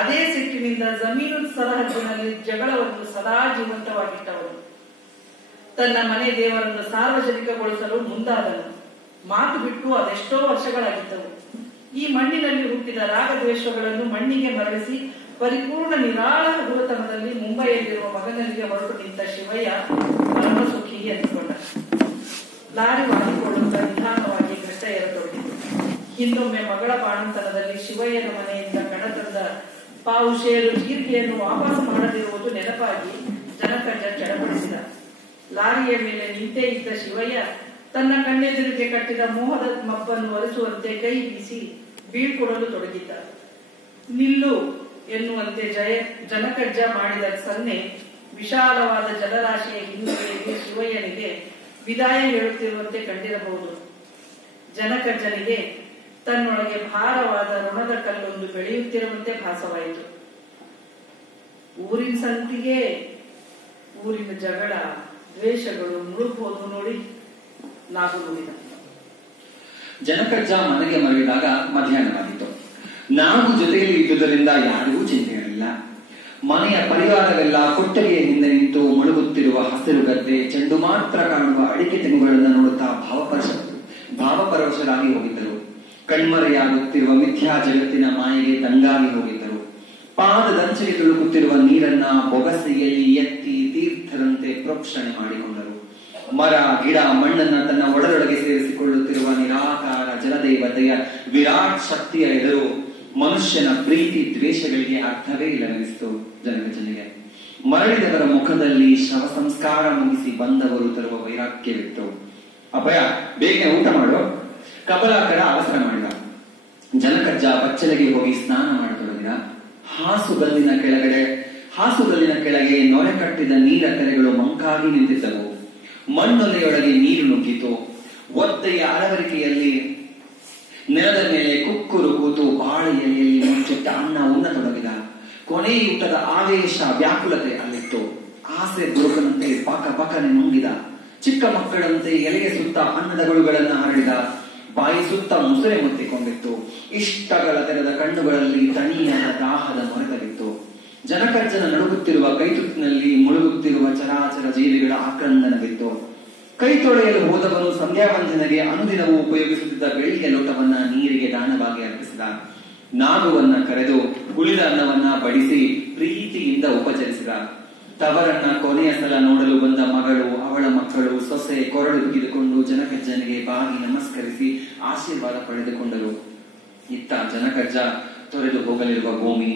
ಅದೇ ಸಿಟ್ಟಿನಿಂದ ಜಮೀನು ಸರಹದ್ದಿನಲ್ಲಿ ಜಗಳವನ್ನು ಸದಾ ಜೀವಂತವಾಗಿಟ್ಟವನು, ತನ್ನ ಮನೆ ದೇವರನ್ನು ಸಾರ್ವಜನಿಕಗೊಳಿಸಲು ಮುಂದಾದನು. ಮಾತು ಬಿಟ್ಟು ಅದೆಷ್ಟೋ ವರ್ಷಗಳಾಗಿದ್ದವು. ಈ ಮಣ್ಣಿನಲ್ಲಿ ಹುಟ್ಟಿದ ರಾಗದ್ವೇಷಗಳನ್ನು ಮಣ್ಣಿಗೆ ಮರಳಿಸಿ ಪರಿಪೂರ್ಣ ನಿರಾಳ ಹಗುರತನದಲ್ಲಿ ಮುಂಬೈಯಲ್ಲಿರುವ ಮಗನಿಗೆ ಹೊರಟು ನಿಂತ ಶಿವಯ್ಯ ಪರಮ ಸುಖಿ ಅಂದುಕೊಂಡ. ಲಾರಿ ಮಾಡಿಕೊಳ್ಳುತ್ತಾ ನಿಧಾನವಾಗಿ ಘಟ್ಟ ಏರತೊಡಗಿತು. ಹಿಂದೊಮ್ಮೆ ಮಗಳ ಬಾಣಂತನದಲ್ಲಿ ಶಿವಯ್ಯನ ಮನೆಯಿಂದ ಕಡತಂದ ಪಾವು ಶೇರು ಜೀರಿಗೆಯನ್ನು ವಾಪಸ್ ಮಾಡದಿರುವುದು ನೆನಪಾಗಿ ಜನಕಜ್ಜ ಚಡಪಡಿಸಿದ. ಲಾರಿಯ ಮೇಲೆ ನಿಂತೇ ಇದ್ದ ಶಿವಯ್ಯ ತನ್ನ ಕಣ್ಣೆದುರಿಗೆ ಕಟ್ಟಿದ ಮೋಹದ ಮಬ್ಬನ್ನು ಒರೆಸುವಂತೆ ಕೈ ಬೀಸಿ ಬೀಳ್ಕೊಡಲು ತೊಡಗಿದ್ದ. ನಿಲ್ಲು ಎನ್ನುವಂತೆ ಜನಕಜ್ಜ ಮಾಡಿದ ಸನ್ನೆ ವಿಶಾಲವಾದ ಜಲರಾಶಿಯ ಹಿನ್ನೆಲೆಯಲ್ಲಿ ಶಿವಯ್ಯನಿಗೆ ವಿದಾಯ ಹೇಳುತ್ತಿರುವಂತೆ ಕಂಡಿರಬಹುದು. ಜನಕಜ್ಜನಿಗೆ ತನ್ನೊಳಗೆ ಭಾರವಾದ ಋಣದ ಕಲ್ಲೊಂದು ಬೆಳೆಯುತ್ತಿರುವಂತೆ ಭಾಸವಾಯಿತು. ಊರಿನ ಸಂತಿಗೆ ಊರಿನ ಜಗಳ ದ್ವೇಷಗಳು ಮುಳುಗೋದು ನೋಡಿ ನಾವು ನುಡಿದ. ಜನಕಜ್ಜ ಮನೆಗೆ ಮರಳಿದಾಗ ಮಧ್ಯಾಹ್ನವಾಗಿತ್ತು. ನಾವು ಜೊತೆಯಲ್ಲಿ ಇದ್ದುದರಿಂದ ಯಾರಿಗೂ ಚಿಂತೆ ಇರಲಿಲ್ಲ. ಮನೆಯ ಪರಿವಾರವೆಲ್ಲ ಕೊಟ್ಟಿಗೆಯ ಹಿಂದೆ ನಿಂತು ಮುಳುಗುತ್ತಿರುವ ಹಸಿರು ಗದ್ದೆ, ಚೆಂಡು ಮಾತ್ರ ಕಾಣುವ ಅಡಿಕೆ ತೆಂಗುಗಳನ್ನು ನೋಡುತ್ತಾ ಭಾವಪರವಶರಾಗಿ ಹೋಗಿದ್ದರು. ಕಣ್ಮರೆಯಾಗುತ್ತಿರುವ ಮಿಥ್ಯಾ ಜಗತ್ತಿನ ಮಾಯೆಗೆ ತಂಗಾಗಿ ಹೋಗಿದ್ದರು. ಪಾದದಂಚೆಗೆ ತುಳುಕುತ್ತಿರುವ ನೀರನ್ನ ಬೊಗಸೆಯಲ್ಲಿ ಎತ್ತಿ ತೀರ್ಥರಂತೆ ಪ್ರೋಕ್ಷಣೆ ಮಾಡಿಕೊಂಡರು. ಮರ ಗಿಡ ಮಣ್ಣನ್ನ ತನ್ನ ಒಡಲೊಳಗೆ ಸೇರಿಸಿಕೊಳ್ಳುತ್ತಿರುವ ನಿರಾಕಾರ ಜಲದೇವತೆಯ ವಿರಾಟ್ ಶಕ್ತಿಯ ಎದುರು ಮನುಷ್ಯನ ಪ್ರೀತಿ ದ್ವೇಷಗಳಿಗೆ ಅರ್ಥವೇ ಇಲ್ಲವೆನಿಸಿತು ಜನಕಜ್ಜನಿಗೆ. ಮರಳಿದವರ ಮುಖದಲ್ಲಿ ಶವ ಸಂಸ್ಕಾರ ಮುಗಿಸಿ ಬಂದವರು ತರುವ ವೈರಾಗ್ಯವಿತ್ತು. ಅಭಯ, ಬೇಗ ಊಟ ಮಾಡು. ಕಮಲಾಕರ ಅವಸರ ಮಾಡಿದ. ಜನಕಜ್ಜ ಬಚ್ಚಲಿಗೆ ಹೋಗಿ ಸ್ನಾನ ಮಾಡತೊಡಗಿದ. ಹಾಸುಗಲ್ಲಿನ ಕೆಳಗೆ ನೊರೆ ಕಟ್ಟಿದ ನೀರ ಕೆರೆಗಳು ಮಂಕಾಗಿ ನಿಂತಿದ್ದವು. ಮಣ್ಣೊಲೆಯೊಳಗೆ ನೀರು ನುಗ್ಗಿತು. ಒದ್ದೆಯ ಅಳವರಿಕೆಯಲ್ಲಿ ನೆಲದ ಮೇಲೆ ಕುಕ್ಕುರು ಕೂತು ಬಾಳೆ ಎಲೆಯಲ್ಲಿ ಮುಚ್ಚಿಟ್ಟ ಅನ್ನ ಉಣ್ಣತೊಡಗಿದ. ಕೊನೆಯೂಟದ ಆವೇಶ ವ್ಯಾಕುಲತೆ ಅಲ್ಲಿತ್ತು. ಆಸೆ ಬುರುಕನಂತೆ ಬಕನೆ ನುಂಗಿದ. ಚಿಕ್ಕ ಮಕ್ಕಳಂತೆ ಎಲೆಯ ಸುತ್ತ ಅನ್ನದ ಗುಳುಗಳನ್ನು ಹರಡಿದ. ಬಾಯಿ ಸುತ್ತ ಮುಸುರೆ ಮುತ್ತಿಕೊಂಡಿತ್ತು. ಇಷ್ಟಗಳ ತೆರೆದ ಕಣ್ಣುಗಳಲ್ಲಿ ತಣಿಯಾದ ದಾಹದ ಮೊರೆತವಿತ್ತು. ಜನಕಜ್ಜನ ನಡುಗುತ್ತಿರುವ ಕೈತುತ್ತಿನಲ್ಲಿ ಮುಳುಗುತ್ತಿರುವ ಚರಾಚರ ಜೀವಿಗಳ ಆಕ್ರಂದನವಿತ್ತು. ಕೈ ತೊಳೆಯಲು ಹೋದವನು ಸಂಧ್ಯಾವಂದನೆಗೆ ಅನುದಿನವೂ ಉಪಯೋಗಿಸುತ್ತಿದ್ದ ಬೆಳ್ಳಿಯ ಲೋಟವನ್ನ ನೀರಿಗೆ ದಾನವಾಗಿ ಅರ್ಪಿಸಿದ. ನಾಗುವನ್ನ ಕರೆದು ಉಳಿದ ಅನ್ನವನ್ನ ಬಡಿಸಿ ಪ್ರೀತಿಯಿಂದ ಉಪಚರಿಸಿದ. ತವರನ್ನ ಕೊನೆಯ ಸಲ ನೋಡಲು ಬಂದ ಮಗಳು, ಅವಳ ಮಕ್ಕಳು, ಸೊಸೆ ಕೊರಳು ಬಿಗಿದುಕೊಂಡು ಜನಕಜ್ಜನಿಗೆ ಬಾಗಿ ನಮಸ್ಕರಿಸಿ ಆಶೀರ್ವಾದ ಪಡೆದುಕೊಂಡರು. ಇತ್ತ ಜನಕಜ್ಜ ತೊರೆದು ಹೋಗಲಿರುವ ಭೂಮಿ,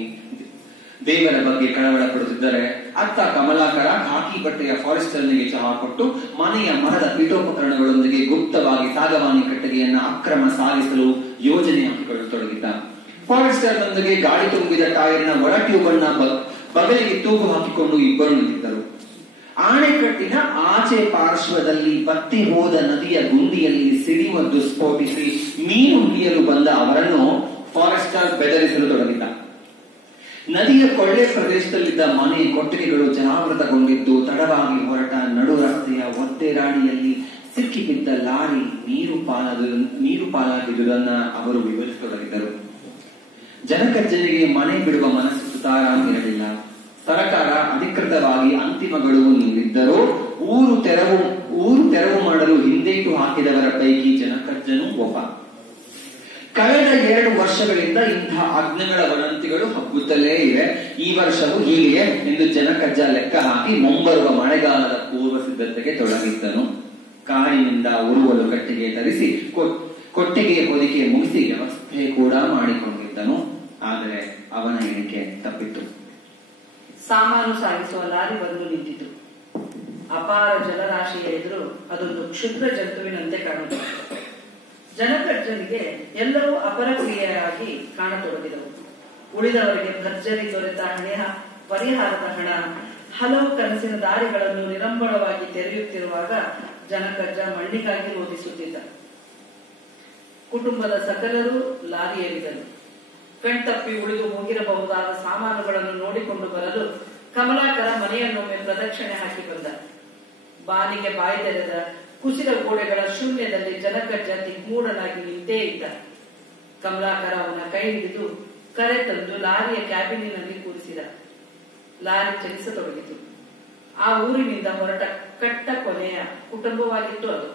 ದೇವರ ಬಗ್ಗೆ ಕಳವಳ ಪಡುತ್ತಿದ್ದರೆ ಅತ್ತ ಕಮಲಾಕರ ಖಾಕಿ ಬಟ್ಟೆಯ ಫಾರೆಸ್ಟರ್ನಿಗೆ ಚಹಾ ಕೊಟ್ಟು ಮನೆಯ ಮರದ ಪೀಠೋಪಕರಣಗಳೊಂದಿಗೆ ಗುಪ್ತವಾಗಿ ಸಾಗವಾನಿ ಕಟ್ಟಿಗೆಯನ್ನ ಅಕ್ರಮ ಸಾಗಿಸಲು ಯೋಜನೆ ಹಾಕಿಕೊಳ್ಳತೊಡಗಿದ್ದ. ಫಾರೆಸ್ಟರ್ನೊಂದಿಗೆ ಗಾಳಿ ತುಂಬಿದ ಟೈರ್ನ ಒಳ ಟ್ಯೂಬ್ ಅನ್ನ ಬಗಲಿಗೆ ತೂಗು ಹಾಕಿಕೊಂಡು ಇಬ್ಬರು ನಿಂತಿದ್ದರು. ಆಣೆಕಟ್ಟಿನ ಆಚೆ ಪಾರ್ಶ್ವದಲ್ಲಿ ಬತ್ತಿ ಹೋದ ನದಿಯ ಗುಂಡಿಯಲ್ಲಿ ಸಿಡಿಮದ್ದು ಸ್ಫೋಟಿಸಿ ಮೀನು ಹಿಡಿಯಲು ಬಂದ ಅವರನ್ನು ಫಾರೆಸ್ಟರ್ ಬೆದರಿಸಲು ತೊಡಗಿದ್ದ. ನದಿಯ ಕೊಳ್ಳೆ ಪ್ರದೇಶದಲ್ಲಿದ್ದ ಮನೆ ಕೊಟ್ಟಿಗೆಗಳು ಜಲಾವೃತಗೊಂಡಿದ್ದು ತಡವಾಗಿ ಹೊರಟ ನಡು ರಸ್ತೆಯ ಒದ್ದೆ ರಾಡಿಯಲ್ಲಿ ಸಿಕ್ಕಿಬಿದ್ದ ಲಾರಿ ನೀರು ಪಾಲಾಗಿರುವುದನ್ನ ಅವರು ವಿವರಿಸತೊಡಗಿದ್ದರು. ಜನಕಜ್ಜನಿಗೆ ಮನೆ ಬಿಡುವ ಮನಸ್ಸು ಸುತಾರಾಮಿರಲಿಲ್ಲ. ಸರ್ಕಾರ ಅಧಿಕೃತವಾಗಿ ಅಂತಿಮ ಗಡುವು ನೀಡಿದ್ದರೂ ಊರು ತೆರವು ಮಾಡಲು ಹಿಂದೇಟು ಹಾಕಿದವರ ಪೈಕಿ ಜನಕಜ್ಜನೂ ಒಬ್ಬ. ಕಳೆದ 2 ವರ್ಷಗಳಿಂದ ಇಂತಹ ಆಜ್ಞೆಗಳ ವದಂತಿಗಳು ಹಬ್ಬುತ್ತಲೇ ಇವೆ. ಈ ವರ್ಷವೂ ಹೀಗೆಯೇ ಎಂದು ಜನಕಜ್ಜ ಲೆಕ್ಕ ಹಾಕಿ ಮುಂಬರುವ ಮಳೆಗಾಲದ ಪೂರ್ವ ಸಿದ್ಧತೆಗೆ ತೊಡಗಿದ್ದನು. ಕಾಡಿನಿಂದ ಉರುವಲು ಕಟ್ಟಿಗೆ ತರಿಸಿ ಕೊಟ್ಟಿಗೆ ಹೊದಿಕೆ ಮುಗಿಸಿ ವ್ಯವಸ್ಥೆ ಕೂಡ ಮಾಡಿಕೊಂಡಿದ್ದನು. ಆದರೆ ಅವನ ಎಣಿಕೆ ತಪ್ಪಿತ್ತು. ಸಾಮಾನು ಸಾಗಿಸುವ ಲಾರಿ ಬಂದು ನಿಂತಿತು. ಅಪಾರ ಜಲರಾಶಿಯ ಎದುರು ಅದೊಂದು ಕ್ಷುದ್ರ ಜಂತುವಿನಂತೆ ಕಾಣುತ್ತದೆ. ಜನಕಜ್ಜನಿಗೆ ಎಲ್ಲವೂ ಅಪರಕ್ರಿಯೆಯಾಗಿ ಕಾಣತೊಡಗಿದವು. ಉಳಿದವರಿಗೆ ಭರ್ಜರಿ ದೊರೆತ ಪರಿಹಾರದ ಹಣ, ಹಲವು ಕನಸಿನ ದಾರಿಗಳನ್ನು ನಿರಂಬಳವಾಗಿ ತೆರೆಯುತ್ತಿರುವಾಗ ಜನಕಜ್ಜ ಮಣ್ಣಿಗಾಗಿ ರೋಧಿಸುತ್ತಿದ್ದ. ಕುಟುಂಬದ ಸಕಲರು ಲಾರಿಯಲ್ಲಿದ್ದರು. ಕಣ್ತಪ್ಪಿ ಉಳಿದು ಹೋಗಿರಬಹುದಾದ ಸಾಮಾನುಗಳನ್ನು ನೋಡಿಕೊಂಡು ಬರಲು ಕಮಲಾಕರ ಮನೆಯನ್ನೊಮ್ಮೆ ಪ್ರದಕ್ಷಿಣೆ ಹಾಕಿ ಬಂದ. ಬಾನಿಗೆ ಬಾಯಿ ತೆರೆದ ಕುಸಿದ ಗೋಡೆಗಳ ಶೂನ್ಯದಲ್ಲಿ ಜನಕಜ್ಜ ದಿಗ್ಮೂಢನಾಗಿ ನಿಂತೇ ಇದ್ದ. ಕಮಲಾಕರ ಅವನ ಕೈ ಹಿಡಿದು ಕರೆ ತಂದು ಲಾರಿಯ ಕ್ಯಾಬಿನಿನಲ್ಲಿ ಕೂರಿಸಿದ. ಲಾರಿ ಚಲಿಸತೊಡಗಿತು. ಆ ಊರಿನಿಂದ ಹೊರಟ ಕಟ್ಟ ಕೊನೆಯ ಕುಟುಂಬವಾಗಿತ್ತು ಅದು.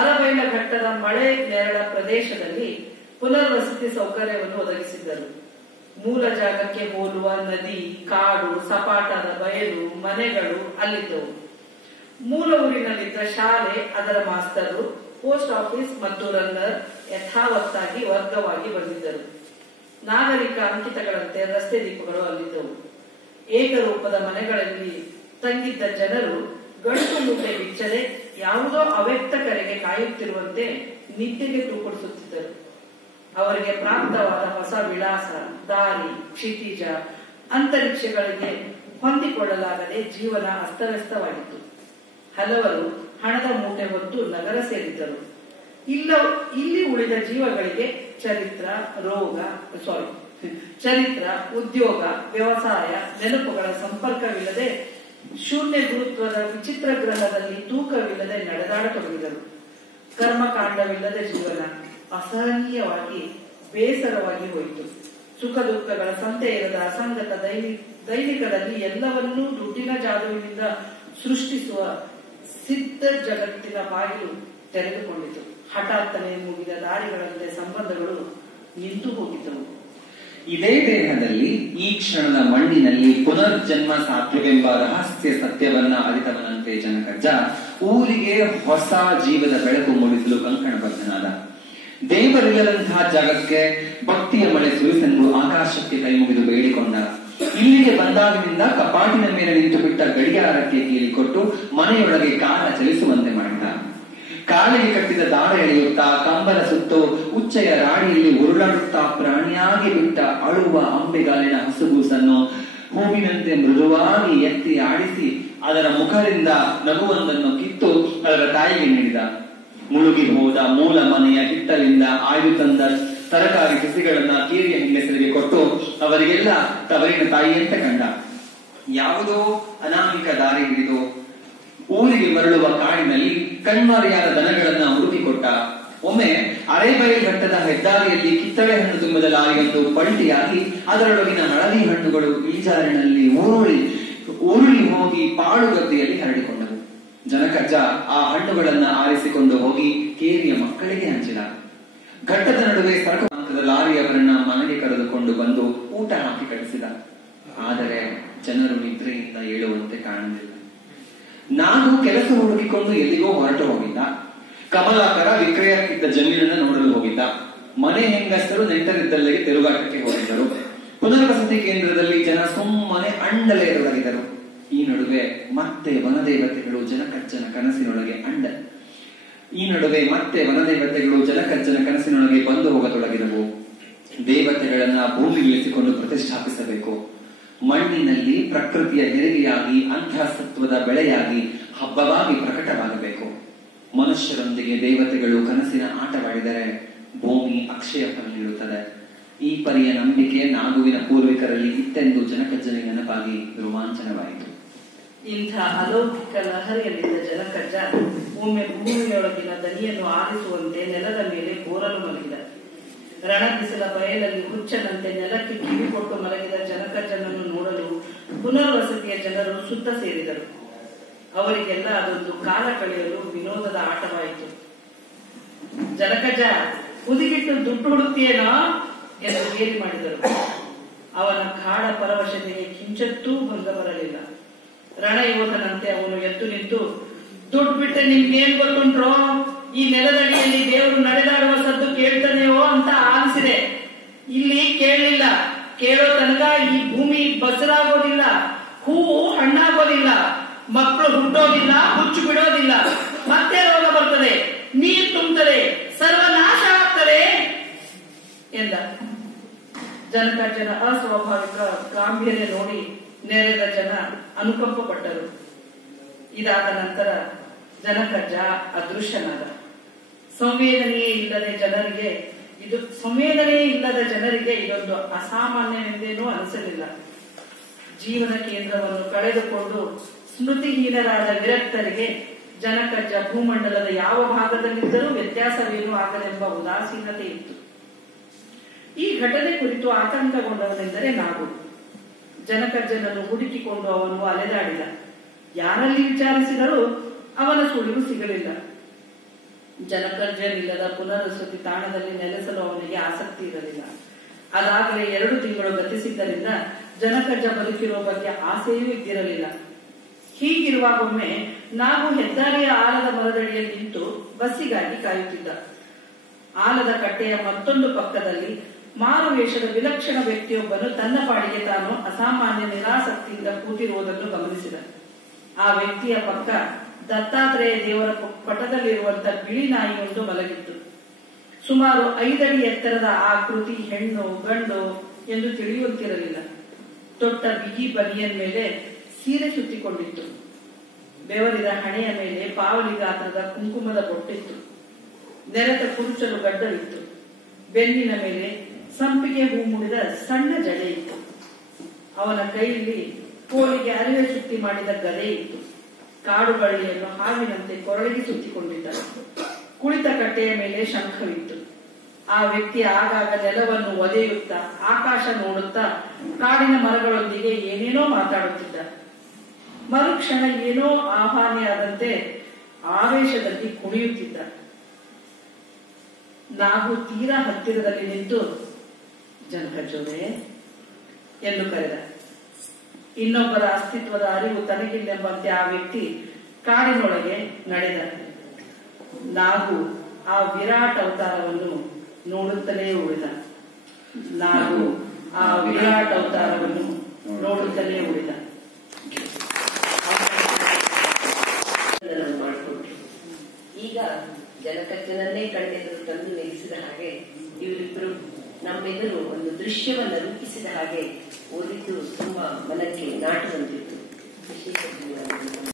ಅರಬೈಲ ಘಟ್ಟದ ಮಳೆ ನೆರಳ ಪ್ರದೇಶದಲ್ಲಿ ಪುನರ್ವಸತಿ ಸೌಕರ್ಯವನ್ನು ಒದಗಿಸಿದ್ದರು. ಮೂಲ ಜಾಗಕ್ಕೆ ಹೋಲುವ ನದಿ, ಕಾಡು, ಸಪಾಟದ ಬಯಲು, ಮನೆಗಳು ಅಲ್ಲಿದ್ದವು. ಮೂಲ ಊರಿನಲ್ಲಿದ್ದ ಶಾಲೆ, ಅದರ ಮಾಸ್ತರು, ಪೋಸ್ಟ್ ಆಫೀಸ್ ಮತ್ತು ರನ್ನರ್ ಯಥಾವತ್ತಾಗಿ ವರ್ಗವಾಗಿ ಬಂದಿದ್ದರು. ನಾಗರಿಕ ಅಂಕಿತಗಳಂತೆ ರಸ್ತೆ ದೀಪಗಳು ಅಲ್ಲಿದ್ದವು. ಏಕರೂಪದ ಮನೆಗಳಲ್ಲಿ ತಂಗಿದ್ದ ಜನರು ಗಂಟು ಮೂಟೆ ಬಿಚ್ಚದೆ ಯಾವುದೋ ಅವ್ಯಕ್ತ ಕರೆಗೆ ಕಾಯುತ್ತಿರುವಂತೆ ನಿದ್ದೆಗೆ ತೂಕಡಿಸುತ್ತಿದ್ದರು. ಅವರಿಗೆ ಪ್ರಾಪ್ತವಾದ ಹೊಸ ವಿಳಾಸ, ದಾರಿ, ಕ್ಷಿತಿಜ, ಅಂತರಿಕ್ಷಗಳಿಗೆ ಹೊಂದಿಕೊಳ್ಳಲಾಗದೆ ಜೀವನ ಅಸ್ತವ್ಯಸ್ತವಾಗಿತ್ತು. ಹಲವರು ಹಣದ ಮೂಟೆ ಹೊತ್ತು ನಗರ ಸೇರಿದ್ದರು. ಇಲ್ಲಿ ಉಳಿದ ಜೀವಗಳಿಗೆ ಚರಿತ್ರ, ಉದ್ಯೋಗ, ವ್ಯವಸಾಯ, ನೆನಪುಗಳ ಸಂಪರ್ಕವಿಲ್ಲದೆ ಶೂನ್ಯ ಗುರುತ್ವದ ವಿಚಿತ್ರ ಗ್ರಹದಲ್ಲಿ ತೂಕವಿಲ್ಲದೆ ನಡೆದಾಡತೊಡಗಿದರು. ಕರ್ಮಕಾಂಡವಿಲ್ಲದ ಜೀವನ ಅಸಹನೀಯವಾಗಿ ಬೇಸರವಾಗಿ ಹೋಯಿತು. ಸುಖ ದುಃಖಗಳ ಸಂತೆ ಇರದ ಅಸಂಗತ ದೈನಿಕದಲ್ಲಿ ಎಲ್ಲವನ್ನೂ ದುಡ್ಡಿನ ಜಾದುವಿನಿಂದ ಸೃಷ್ಟಿಸುವ ಸಿದ್ಧ ಜಗತ್ತಿನ ಬಾಗಿಲು ತೆರೆದುಕೊಂಡಿತು. ಹಠಾತ್ತನೆ ಮುಗಿದ ದಾರಿಗಳಂತೆ ಸಂಬಂಧಗಳು ನಿಂತು ಹೋಗಿದ್ದವು. ಇದೇ ದೇಹದಲ್ಲಿ ಈ ಕ್ಷಣದ ಮಣ್ಣಿನಲ್ಲಿ ಪುನರ್ಜನ್ಮ ಸಾಧ್ಯವೆಂಬ ರಹಸ್ಯ ಸತ್ಯವನ್ನ ಅರಿತವನಂತೆ ಜನಕಜ್ಜ ಊರಿಗೆ ಹೊಸ ಜೀವದ ಬೆಳಕು ಮೂಡಿಸಲು ಕಂಕಣಬದ್ಧನಾದ. ದೇವರಿಲ್ಲದಂತಹ ಜಾಗಕ್ಕೆ ಭಕ್ತಿಯ ಮಳೆ ಸುರಿಸೆಂದು ಆಕಾಶಕ್ಕೆ ಕೈ ಮುಗಿದು ಬೇಡಿಕೊಂಡ. ಇಲ್ಲಿಗೆ ಬಂದಾಗಿನಿಂದ ಕಪಾಟಿನ ಮೇಲೆ ನಿಂತು ಬಿಟ್ಟ ಗಡಿಯಾರಕ್ಕೆ ಕೀಲಿಕೊಟ್ಟು ಮನೆಯೊಳಗೆ ಕಾಲ ಚಲಿಸುವಂತೆ ಮಾಡಿದ. ಕಾಲಿಗೆ ಕಟ್ಟಿದ ದಾರ ಎಳೆಯುತ್ತಾ ಕಂಬನ ಸುತ್ತು ಉಚ್ಚೆಯ ರಾಣಿಯಲ್ಲಿ ಉರುಳಾಡುತ್ತಾ ಪ್ರಾಣಿಯಾಗಿ ಬಿಟ್ಟ ಅಳುವ ಅಂಬೆಗಾಲಿನ ಹಸುಗೂಸನ್ನು ಹೂವಿನಂತೆ ಮೃದುವಾಗಿ ಎತ್ತಿ ಆಡಿಸಿ ಅದರ ಮುಖದಿಂದ ನಗುವೊಂದನ್ನು ಕಿತ್ತು ಅದರ ತಾಯಿಗೆ ನೀಡಿದ. ಮುಳುಗಿ ಹೋದ ಮೂಲ ಮನೆಯ ಹಿತ್ತಲಿಂದ ಆಯ್ದು ತಂದ ತರಕಾರಿ ಸಸಿಗಳನ್ನ ಕೀರಿಯ ಹೆಂಗಸರಿಗೆ ಕೊಟ್ಟು ಅವರಿಗೆಲ್ಲ ತವರಿನ ತಾಯಿಯಂತೆ ಕಂಡ. ಯಾವುದೋ ಅನಾಮಿಕ ದಾರಿ ಹಿಡಿದು ಊರಿಗೆ ಮರಳುವ ಕಾಡಿನಲ್ಲಿ ಕಣ್ಮರೆಯಾದ ದನಗಳನ್ನ ಹುಡುಕಿಕೊಟ್ಟ. ಒಮ್ಮೆ ಅರೆಬೈಲ್ ಘಟ್ಟದ ಹೆದ್ದಾರಿಯಲ್ಲಿ ಕಿತ್ತಳೆ ಹಣ್ಣು ತುಂಬಿದ ಲಾರಿಯೊಂದು ಪಲ್ಟಿಯಾಗಿ ಅದರೊಳಗಿನ ಹಳದಿ ಹಣ್ಣುಗಳು ಇಳಿಜಾರಿನಲ್ಲಿ ಉರುಳಿ ಹೋಗಿ ಪಾಳುಗದ್ದೆಯಲ್ಲಿ ಹರಡಿಕೊಂಡವು. ಜನಕಜ್ಜ ಆ ಹಣ್ಣುಗಳನ್ನ ಆರಿಸಿಕೊಂಡು ಹೋಗಿ ಕೇರಿಯ ಮಕ್ಕಳಿಗೆ ಹಂಚಿದ. ಘಟ್ಟದ ನಡುವೆ ಸರಕು ಹಾಕದ ಲಾರಿಯವರನ್ನ ಮನೆಗೆ ಕರೆದುಕೊಂಡು ಬಂದು ಊಟ ಹಾಕಿ ಕಳಿಸಿದ. ಆದರೆ ಜನರು ನಿದ್ರೆಯಿಂದ ಏಳುವಂತೆ ಕಾಣಲಿಲ್ಲ. ನಾನು ಕೆಲಸ ಹುಡುಕಿಕೊಂಡು ಎಲ್ಲಿಗೋ ಹೊರಟು ಹೋಗಿದ್ದ. ಕಮಲಾಕರ ವಿಕ್ರಯಕ್ಕಿದ್ದ ಜಮೀನನ್ನ ನೋಡಲು ಹೋಗಿದ್ದ. ಮನೆ ಹೆಂಗಸರು ನೆಂಟರಿದ್ದಲ್ಲಿಗೆ ತಿರುಗಾಟಕ್ಕೆ ಹೋಗಿದ್ದರು. ಪುನರ್ವಸತಿ ಕೇಂದ್ರದಲ್ಲಿ ಜನ ಸುಮ್ಮನೆ ಅಂಡಲೇ ಇರಲಾಗಿದ್ದರು. ಈ ನಡುವೆ ಮತ್ತೆ ವನದೇವತೆಗಳು ಜನಕಜ್ಜನ ಕನಸಿನೊಳಗೆ ಬಂದು ಹೋಗತೊಡಗಿದವು. ದೇವತೆಗಳನ್ನ ಭೂಮಿಗಿಳಿಸಿಕೊಂಡು ಪ್ರತಿಷ್ಠಾಪಿಸಬೇಕು. ಮಣ್ಣಿನಲ್ಲಿ ಪ್ರಕೃತಿಯ ಹೆರಿಗೆಯಾಗಿ ಅಂತಃಸತ್ವದ ಬೆಳೆಯಾಗಿ ಹಬ್ಬವಾಗಿ ಪ್ರಕಟವಾಗಬೇಕು. ಮನುಷ್ಯರೊಂದಿಗೆ ದೇವತೆಗಳು ಕನಸಿನ ಆಟವಾಡಿದರೆ ಭೂಮಿ ಅಕ್ಷಯ ಫಲ ನೀಡುತ್ತದೆ. ಈ ಪರಿಯ ನಂಬಿಕೆ ನಾಗುವಿನ ಪೂರ್ವಿಕರಲ್ಲಿ ಇತ್ತೆಂದು ಜನಕಜ್ಜನಿಗೆ ನೆನಪಾಗಿ ರೋಮಾಂಚನವಾಯಿತು. ಇಂಥ ಅಲೌಕಿಕ ಲಹರಿಯಲ್ಲಿದ್ದ ಜನಕಜ್ಜ ಒಮ್ಮೆ ಭೂಮಿಯೊಳಗಿನ ದನಿಯನ್ನು ಆಲಿಸುವಂತೆ ನೆಲದ ಮೇಲೆ ಬೋರಲು ಮಲಗಿದ. ರಣಬಿಸಿಲ ಬಯಲಲ್ಲಿ ಹುಚ್ಚನಂತೆ ನೆಲಕ್ಕೆ ಕಿವಿ ಕೊಟ್ಟು ಮಲಗಿದ ಜನಕಜ್ಜನನ್ನು ನೋಡಲು ಪುನರ್ವಸತಿಯ ಜನರು ಸುತ್ತ ಸೇರಿದರು. ಅವರಿಗೆಲ್ಲ ಅದೊಂದು ಕಾಲ ಕಳೆಯಲು ವಿನೋದದ ಆಟವಾಯಿತು. ಜನಕಜ್ಜ, ಹುದುಗಿಟ್ಟು ದುಡ್ಡು ಹುಡುಕ್ತಿಯೇನೋ ಎಂದು ಗೇಲಿ ಮಾಡಿದರು. ಅವನ ಗಾಢ ಪರವಶತೆಗೆ ಕಿಂಚತ್ತೂ ಭಂಗ ಬರಲಿಲ್ಲ. ರಣಯೋಧನಂತೆ ಅವನು ಎದ್ದು ನಿಂತು, ದುಡ್ಡು ಬಿಟ್ಟರೆ ನಿಮ್ಗೇನ್ ಗೊತ್ತುಂಟ್ರೋ? ಈ ನೆಲದಡಿಯಲ್ಲಿ ದೇವರು ನಡೆದಾಡುವ ಸದ್ದು ಕೇಳ್ತಾನೆಯೋ ಅಂತ ಆಲಿಸಿದೆ. ಇಲ್ಲಿ ಕೇಳಲಿಲ್ಲ. ಕೇಳೋ ತನಕ ಈ ಭೂಮಿ ಬಸರಾಗೋದಿಲ್ಲ, ಹೂವು ಹಣ್ಣಾಗೋದಿಲ್ಲ, ಮಕ್ಕಳು ಹುಟ್ಟೋದಿಲ್ಲ, ಹುಚ್ಚು ಬಿಡೋದಿಲ್ಲ, ಮತ್ತೆ ರೋಗ ಬರ್ತದೆ, ನೀರು ತುಂಬುತ್ತದೆ, ಸರ್ವನಾಶ ಆಗ್ತದೆ ಎಂದ. ಜನಕಜ್ಜನ ಅಸ್ವಾಭಾವಿಕ ಗಾಂಭೀರ್ಯ ನೋಡಿ ನೆರೆದ ಜನ ಅನುಕಂಪ ಪಟ್ಟರು. ಇದಾದ ನಂತರ ಜನಕಜ್ಜ ಅದೃಶ್ಯನಾದ. ಸಂವೇದನೆಯೇ ಇಲ್ಲದ ಜನರಿಗೆ ಇದೊಂದು ಅಸಾಮಾನ್ಯವೆಂದೇನೂ ಅನಿಸಲಿಲ್ಲ. ಜೀವನ ಕೇಂದ್ರವನ್ನು ಕಳೆದುಕೊಂಡು ಸ್ಮೃತಿಹೀನರಾದ ವಿರಕ್ತರಿಗೆ ಜನಕಜ್ಜ ಭೂಮಂಡಲದ ಯಾವ ಭಾಗದಲ್ಲಿದ್ದರೂ ವ್ಯತ್ಯಾಸವೇನೂ ಆಗಲೆಂಬ ಉದಾಸೀನತೆ ಇತ್ತು. ಈ ಘಟನೆ ಕುರಿತು ಆತಂಕಗೊಂಡವನೆಂದರೆ ನಾವು. ಜನಕಜ್ಜನನ್ನು ಹುಡುಕಿಕೊಂಡು ಅವನು ಅಲೆದಾಡಿದ. ಯಾರಲ್ಲಿ ವಿಚಾರಿಸಿದರೂ ಅವನ ಸುಳಿವು ಸಿಗಲಿಲ್ಲ. ಜನಕರ್ಜನಿಲ್ಲದ ಪುನರ್ವಸತಿ ತಾಣದಲ್ಲಿ ನೆಲೆಸಲು ಅವನಿಗೆ ಆಸಕ್ತಿ ಇರಲಿಲ್ಲ. ಅದಾಗಲೇ 2 ತಿಂಗಳು ಗತಿಸಿದ್ದರಿಂದ ಜನಕರ್ಜ ಬದುಕಿರುವ ಬಗ್ಗೆ ಆಸೆಯೂ ಇದ್ದಿರಲಿಲ್ಲ. ಹೀಗಿರುವಾಗೊಮ್ಮೆ ನಾವು ಹೆದ್ದಾರಿಯ ಆಲದ ಮರದಡಿಯಲ್ಲಿ ನಿಂತು ಬಸ್ಸಿಗಾಗಿ ಕಾಯುತ್ತಿದ್ದ. ಆಲದ ಕಟ್ಟೆಯ ಮತ್ತೊಂದು ಪಕ್ಕದಲ್ಲಿ ಮಾರುವೇಷದ ವಿಲಕ್ಷಣ ವ್ಯಕ್ತಿಯೊಬ್ಬನು ತನ್ನ ಪಾಡಿಗೆ ತಾನು ಅಸಾಮಾನ್ಯ ನಿರಾಸಕ್ತಿಯಿಂದ ಕೂತಿರುವುದನ್ನು ಗಮನಿಸಿದ. ಆ ವ್ಯಕ್ತಿಯ ಪಕ್ಕ ದತ್ತಾತ್ರೇಯ ದೇವರ ಪಟದಲ್ಲಿರುವಂತಹ ಬಿಳಿ ನಾಯಿಯೊಂದು ಮಲಗಿತ್ತು. ಸುಮಾರು 5 ಅಡಿ ಎತ್ತರದ ಆ ಕೃತಿ ಹೆಣ್ಣು ಗಂಡು ಎಂದು ತಿಳಿಯುತ್ತಿರಲಿಲ್ಲ. ತೊಟ್ಟ ಬಿಗಿ ಬನಿಯನ್ ಮೇಲೆ ಸೀರೆ ಸುತ್ತಿಕೊಂಡಿತ್ತು. ಬೆವರಿದ ಹಣೆಯ ಮೇಲೆ ಪಾವಲಿ ಗಾತ್ರದ ಕುಂಕುಮದ ಬೊಟ್ಟಿತ್ತು. ನೆರೆತ ಕುರುಚಲು ಗಡ್ಡವಿತ್ತು. ಬೆನ್ನಿನ ಮೇಲೆ ಸಂಪಿಗೆ ಹೂ ಮುಡಿದ ಸಣ್ಣ ಜಡೆ ಇತ್ತು. ಅವನ ಕೈಯಲ್ಲಿ ಕೋಳಿಗೆ ಅರಿವೆ ಸುತ್ತಿ ಮಾಡಿದ ಗದೆ ಇತ್ತು. ಕಾಡು ಬಳ್ಳಿಯನ್ನು ಹಾವಿನಂತೆ ಕೊರಳಿಗೆ ಸುತ್ತಿಕೊಂಡಿದ್ದ. ಕುಳಿತ ಕಟ್ಟೆಯ ಮೇಲೆ ಶಂಖವಿತ್ತು. ಆ ವ್ಯಕ್ತಿ ಆಗಾಗ ನೆಲವನ್ನು ಒದೆಯುತ್ತಾ ಆಕಾಶ ನೋಡುತ್ತಾ ಕಾಡಿನ ಮರಗಳೊಂದಿಗೆ ಏನೇನೋ ಮಾತಾಡುತ್ತಿದ್ದ. ಮರುಕ್ಷಣ ಏನೋ ಆಹ್ವಾನಿಯಾದಂತೆ ಆವೇಶದಲ್ಲಿ ಕುಣಿಯುತ್ತಿದ್ದ. ನಾವು ತೀರಾ ಹತ್ತಿರದಲ್ಲಿ ನಿಂತು ಜನಕರ್ಜೋರೆ ಎಂದು ಕರೆದ. ಇನ್ನೊಬ್ಬರ ಅಸ್ತಿತ್ವದ ಅರಿವು ತನಗಿಲ್ಲೆಂಬಂತೆ ಆ ವ್ಯಕ್ತಿ ಕಾಡಿನೊಳಗೆ ನಡೆದ. ನಾವು ಆ ವಿರಾಟ್ ಅವತಾರವನ್ನು ನೋಡುತ್ತಲೇ ಉಳಿದ. ಮಾಡಿಕೊಂಡ್ರು. ಈಗ ಜನಕರ್ಜನನ್ನೇ ಕಣ್ಣೆದುರು ತಂದು ನಿಲ್ಲಿಸಿದ ಹಾಗೆ ಇವರಿಬ್ಬರು ನಮ್ಮೆದುರು ಒಂದು ದೃಶ್ಯವನ್ನು ರೂಪಿಸಿದ ಹಾಗೆ ಓದಿದ್ದು ತುಂಬಾ ಮನಕ್ಕೆ ನಾಟುವಂತಿತ್ತು. ವಿಶೇಷ